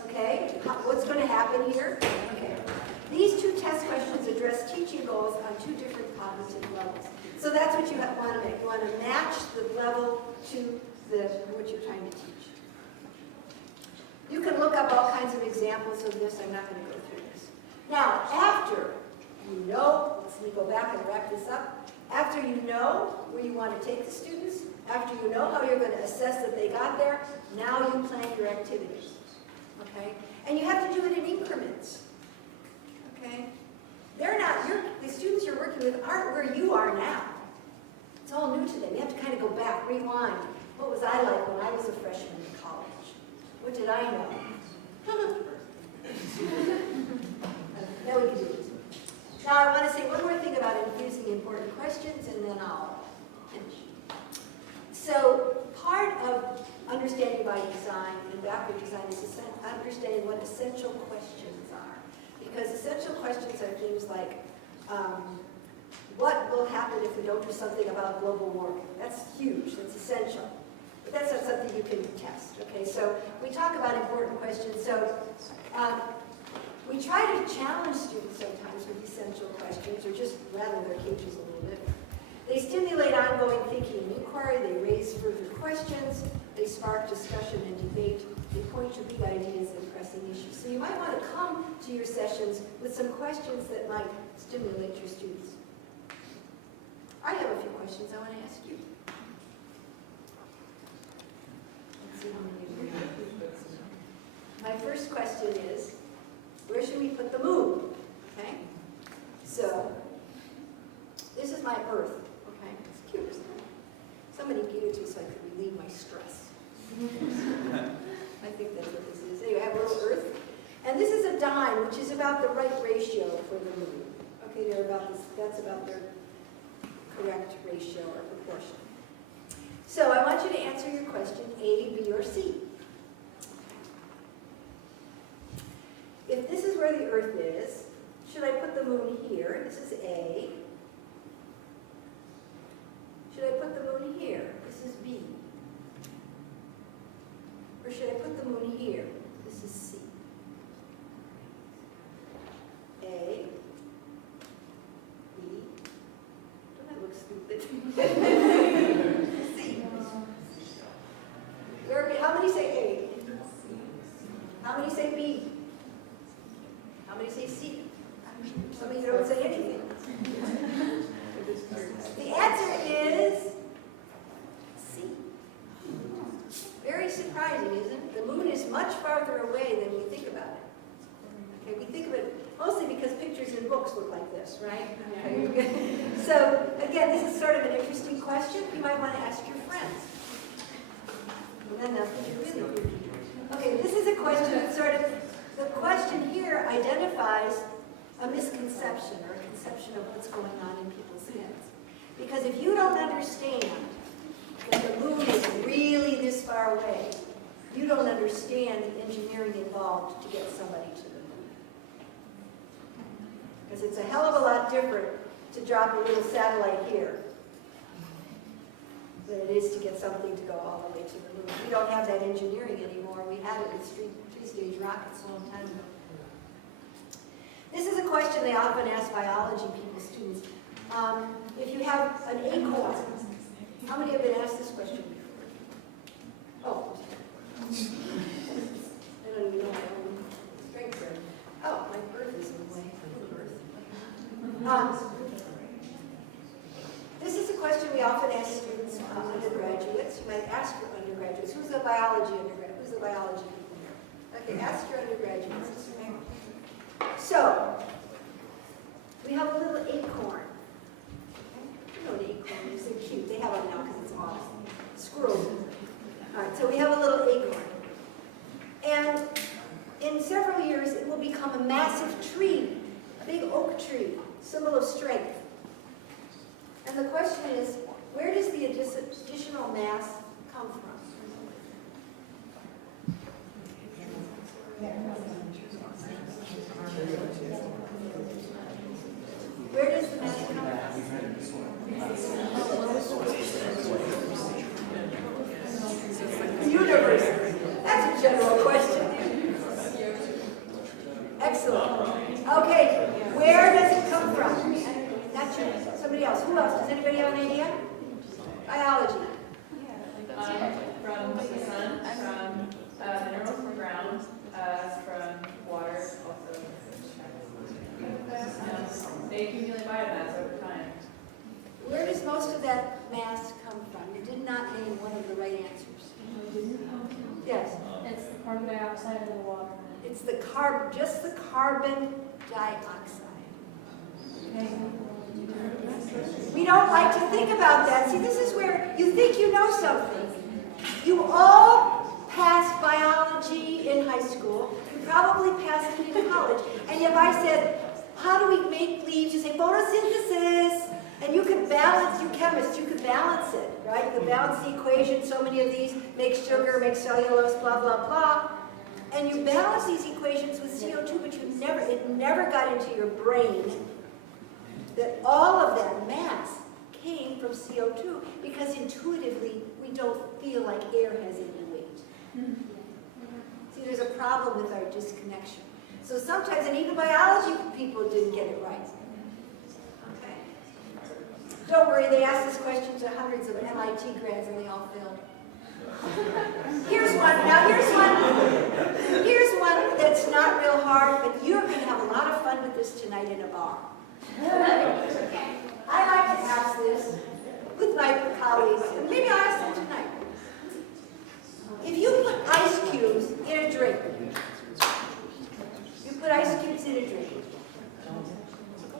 Okay, what's going to happen here? Okay. These two test questions address teaching goals on two different cognitive levels. So that's what you want to make. You want to match the level to what you're trying to teach. You can look up all kinds of examples of this. I'm not going to go through this. Now, after you know, let me go back and wrap this up. After you know where you want to take the students, after you know how you're going to assess that they got there, now you plan your activities. Okay? And you have to do it in increments. Okay? The students you're working with aren't where you are now. It's all new to them. You have to kind of go back, rewind. What was I like when I was a freshman in college? What did I know? Now we can do this. Now I want to say one more thing about infusing important questions, and then I'll finish. So part of understanding by design and backward design is understanding what essential questions are. Because essential questions are things like, what will happen if we don't do something about global warming? That's huge, that's essential. But that's not something you can test, okay? So we talk about important questions. So we try to challenge students sometimes with essential questions, or just rattle their cages a little bit. They stimulate ongoing thinking and inquiry, they raise further questions, they spark discussion and debate, they point to big ideas and pressing issues. So you might want to come to your sessions with some questions that might stimulate your students. I have a few questions I want to ask you. Let's see how many of you have. My first question is, where should we put the moon? Okay? So, this is my Earth. Okay? It's cute, isn't it? Somebody gave it to me so I could relieve my stress. I think that's what this is. Anyway, I have a little Earth. And this is a dime, which is about the right ratio for the moon. Okay, they're about this, that's about their correct ratio or proportion. So I want you to answer your question A, B, or C. If this is where the Earth is, should I put the moon here? This is A. Should I put the moon here? This is B. Or should I put the moon here? This is C. A, B. Don't I look stupid? C. So again, this is sort of an interesting question. You might want to ask your friends. And then that's what you're really doing. Okay, this is a question that the question here identifies a misconception or a conception of what's going on in people's heads. Because if you don't understand that the moon is really this far away, you don't understand the engineering involved to get somebody to the moon. Because it's a hell of a lot different to drop a little satellite here than it is to get something to go all the way to the moon. We don't have that engineering anymore. We had it with three-stage rockets a long time ago. This is a question they often ask biology people, students. If you have an acorn, how many have been asked this question before? Oh, I don't even know my own strength there. Oh, my birth is in the way. This is a question we often ask students, undergraduates. You might ask your undergraduates. Who's a biology undergrad? Who's a biology people here? Okay, ask your undergraduates. So, we have a little acorn. You know the acorn, they're so cute. They have them now because it's awesome. Squirrels. All right, so we have a little acorn. And in several years, it will become a massive tree, a big oak tree, symbol of strength. And the question is, where does the additional mass come from? Where does the mass come from? Universe. That's a general question. Excellent. Okay, where does it come from? Not you. Somebody else. Who else? Does anybody have an idea? Biology. From the sun, from minerals from ground, from water, also. They accumulate biomass over time. Where does most of that mass come from? You did not name one of the right answers. Yes. It's the carbon dioxide in the water. It's the just the carbon dioxide. Okay. We don't like to think about that. See, this is where you think you know something. You all passed biology in high school. You probably passed it in college. And if I said, how do we make leaves? You say photosynthesis. And you could balance, you chemists, you could balance it, right? You could balance the equation, so many of these make sugar, make cellulose, blah, blah, blah. And you balance these equations with CO2, but it never got into your brain that all of that mass came from CO2, because intuitively we don't feel like air has any weight. See, there's a problem with our disconnection. So sometimes, and even biology people didn't get it right. Okay. Don't worry, they asked this question to hundreds of MIT grads and they all failed. Here's one. Now here's one that's not real hard, but you're going to have a lot of fun with this tonight in a bar. I like to ask this with my colleagues, and maybe I'll ask them tonight. If you put ice cubes in a drink, you put ice cubes in a drink,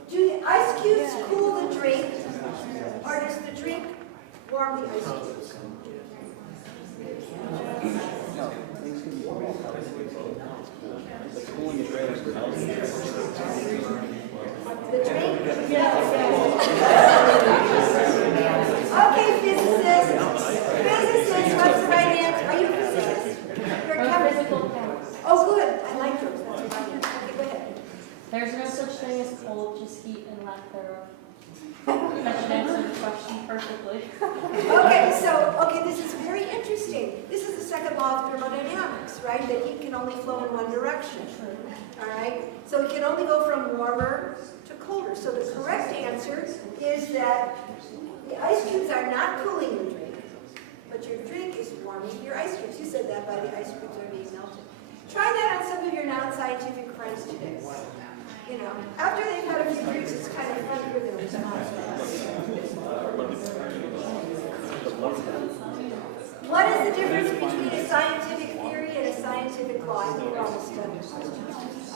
do the ice cubes cool the drink, or does the drink warm the ice cubes? The drink? Okay, physicists. Physicists, what's the right answer? Are you physicists? You're a chemist. Oh, good. I like those. That's the right answer. Okay, go ahead. There's no such thing as cold, just heat and lack thereof. That should answer the question perfectly. Okay, this is very interesting. This is the second law of thermodynamics, right? That heat can only flow in one direction. All right? So it can only go from warmer to colder. So the correct answer is that the ice cubes are not cooling your drink, but your drink is warming your ice cubes. You said that by the ice cubes are being melted. Try that on some of your non-scientific friends today. You know, after they've had a few drinks, it's kind of fun for them to not. What is the difference between a scientific theory and a scientific law? I think we're almost done with questions.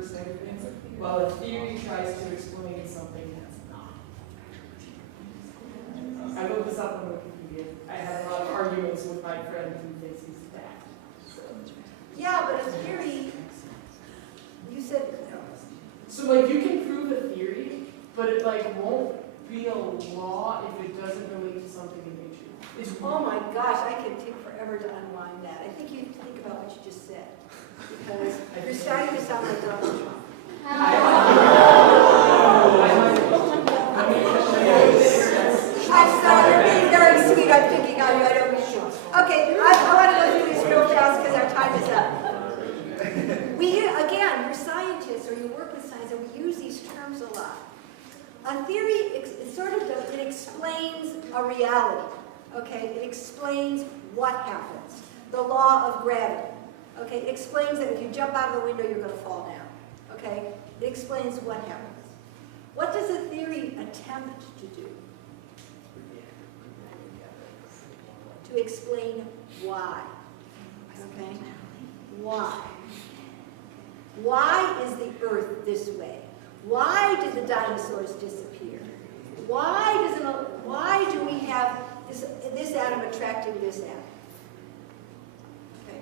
universe and everything, while a theory tries to explain something that's not. I looked this up on Wikipedia. I had a lot of arguments with my friend who thinks he's fat. So. Yeah, but a theory, you said, So like you can prove a theory, but it like won't be a law if it doesn't relate to something in nature. It's oh my gosh, I can take forever to unwind that. I think you have to think about what you just said. Because you're starting to sound like Donald Trump. I'm sorry, you're being very sweet. I'm picking on you. I don't mean to. Okay, I want to go through this real fast because our time is up. Again, you're scientists or you work with science, and we use these terms a lot. A theory, it explains a reality. Okay, it explains what happens. The law of gravity. Okay, it explains that if you jump out of the window, you're going to fall down. Okay, it explains what happens. What does a theory attempt to do? To explain why. Okay, why? Why is the earth this way? Why did the dinosaurs disappear? Why do we have this atom attracting this atom? Okay.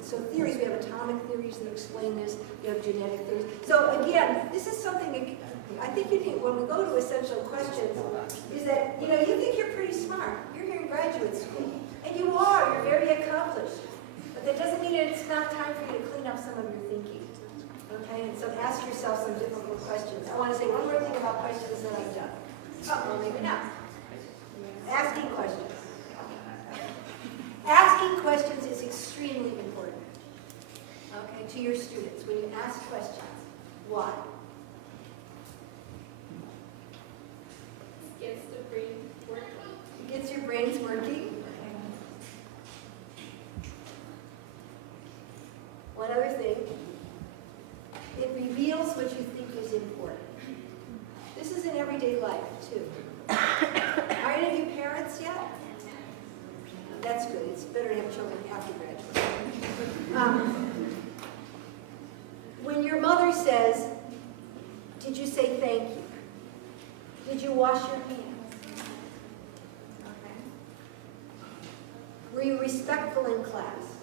So theories, we have atomic theories that explain this, we have genetic theories. So again, this is something I think you need, when we go to essential questions, is that, you think you're pretty smart. You're here in graduate school. And you are, you're very accomplished. But that doesn't mean it's not time for you to clean up some of your thinking. Okay, and so ask yourself some difficult questions. I want to say one more thing about questions that I've done. Oh, well, maybe not. Asking questions. Asking questions is extremely important. Okay, to your students. When you ask questions, why? Gets the brain working. It gets your brains working. One other thing. It reveals what you think is important. This is in everyday life, too. Are any of you parents yet? That's good. It's better to have children after graduation. When your mother says, did you say thank you? Did you wash your hands? Okay. Were you respectful in class?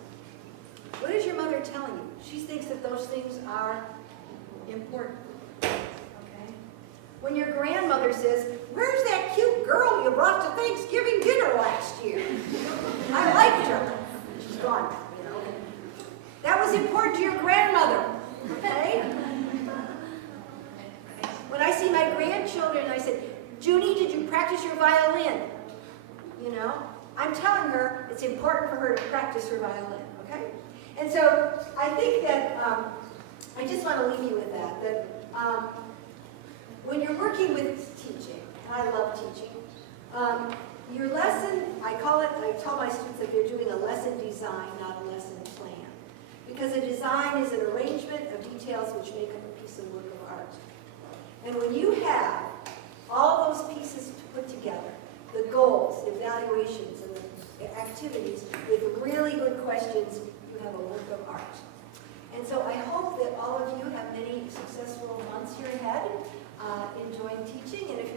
What is your mother telling you? She thinks that those things are important. Okay? When your grandmother says, where's that cute girl you brought to Thanksgiving dinner last year? I liked her. She's gone, That was important to your grandmother. Okay? When I see my grandchildren, I said, Junie, did you practice your violin? I'm telling her it's important for her to practice her violin. Okay? And so I think that I just want to leave you with that when you're working with teaching, and I love teaching, your lesson, I tell my students that they're doing a lesson design, not a lesson plan. Because a design is an arrangement of details which make up a piece of work of art. And when you have all those pieces to put together, the goals, the evaluations, and the activities with really good questions, you have a work of art. And so I hope that all of you have many successful months here ahead, enjoying teaching. And if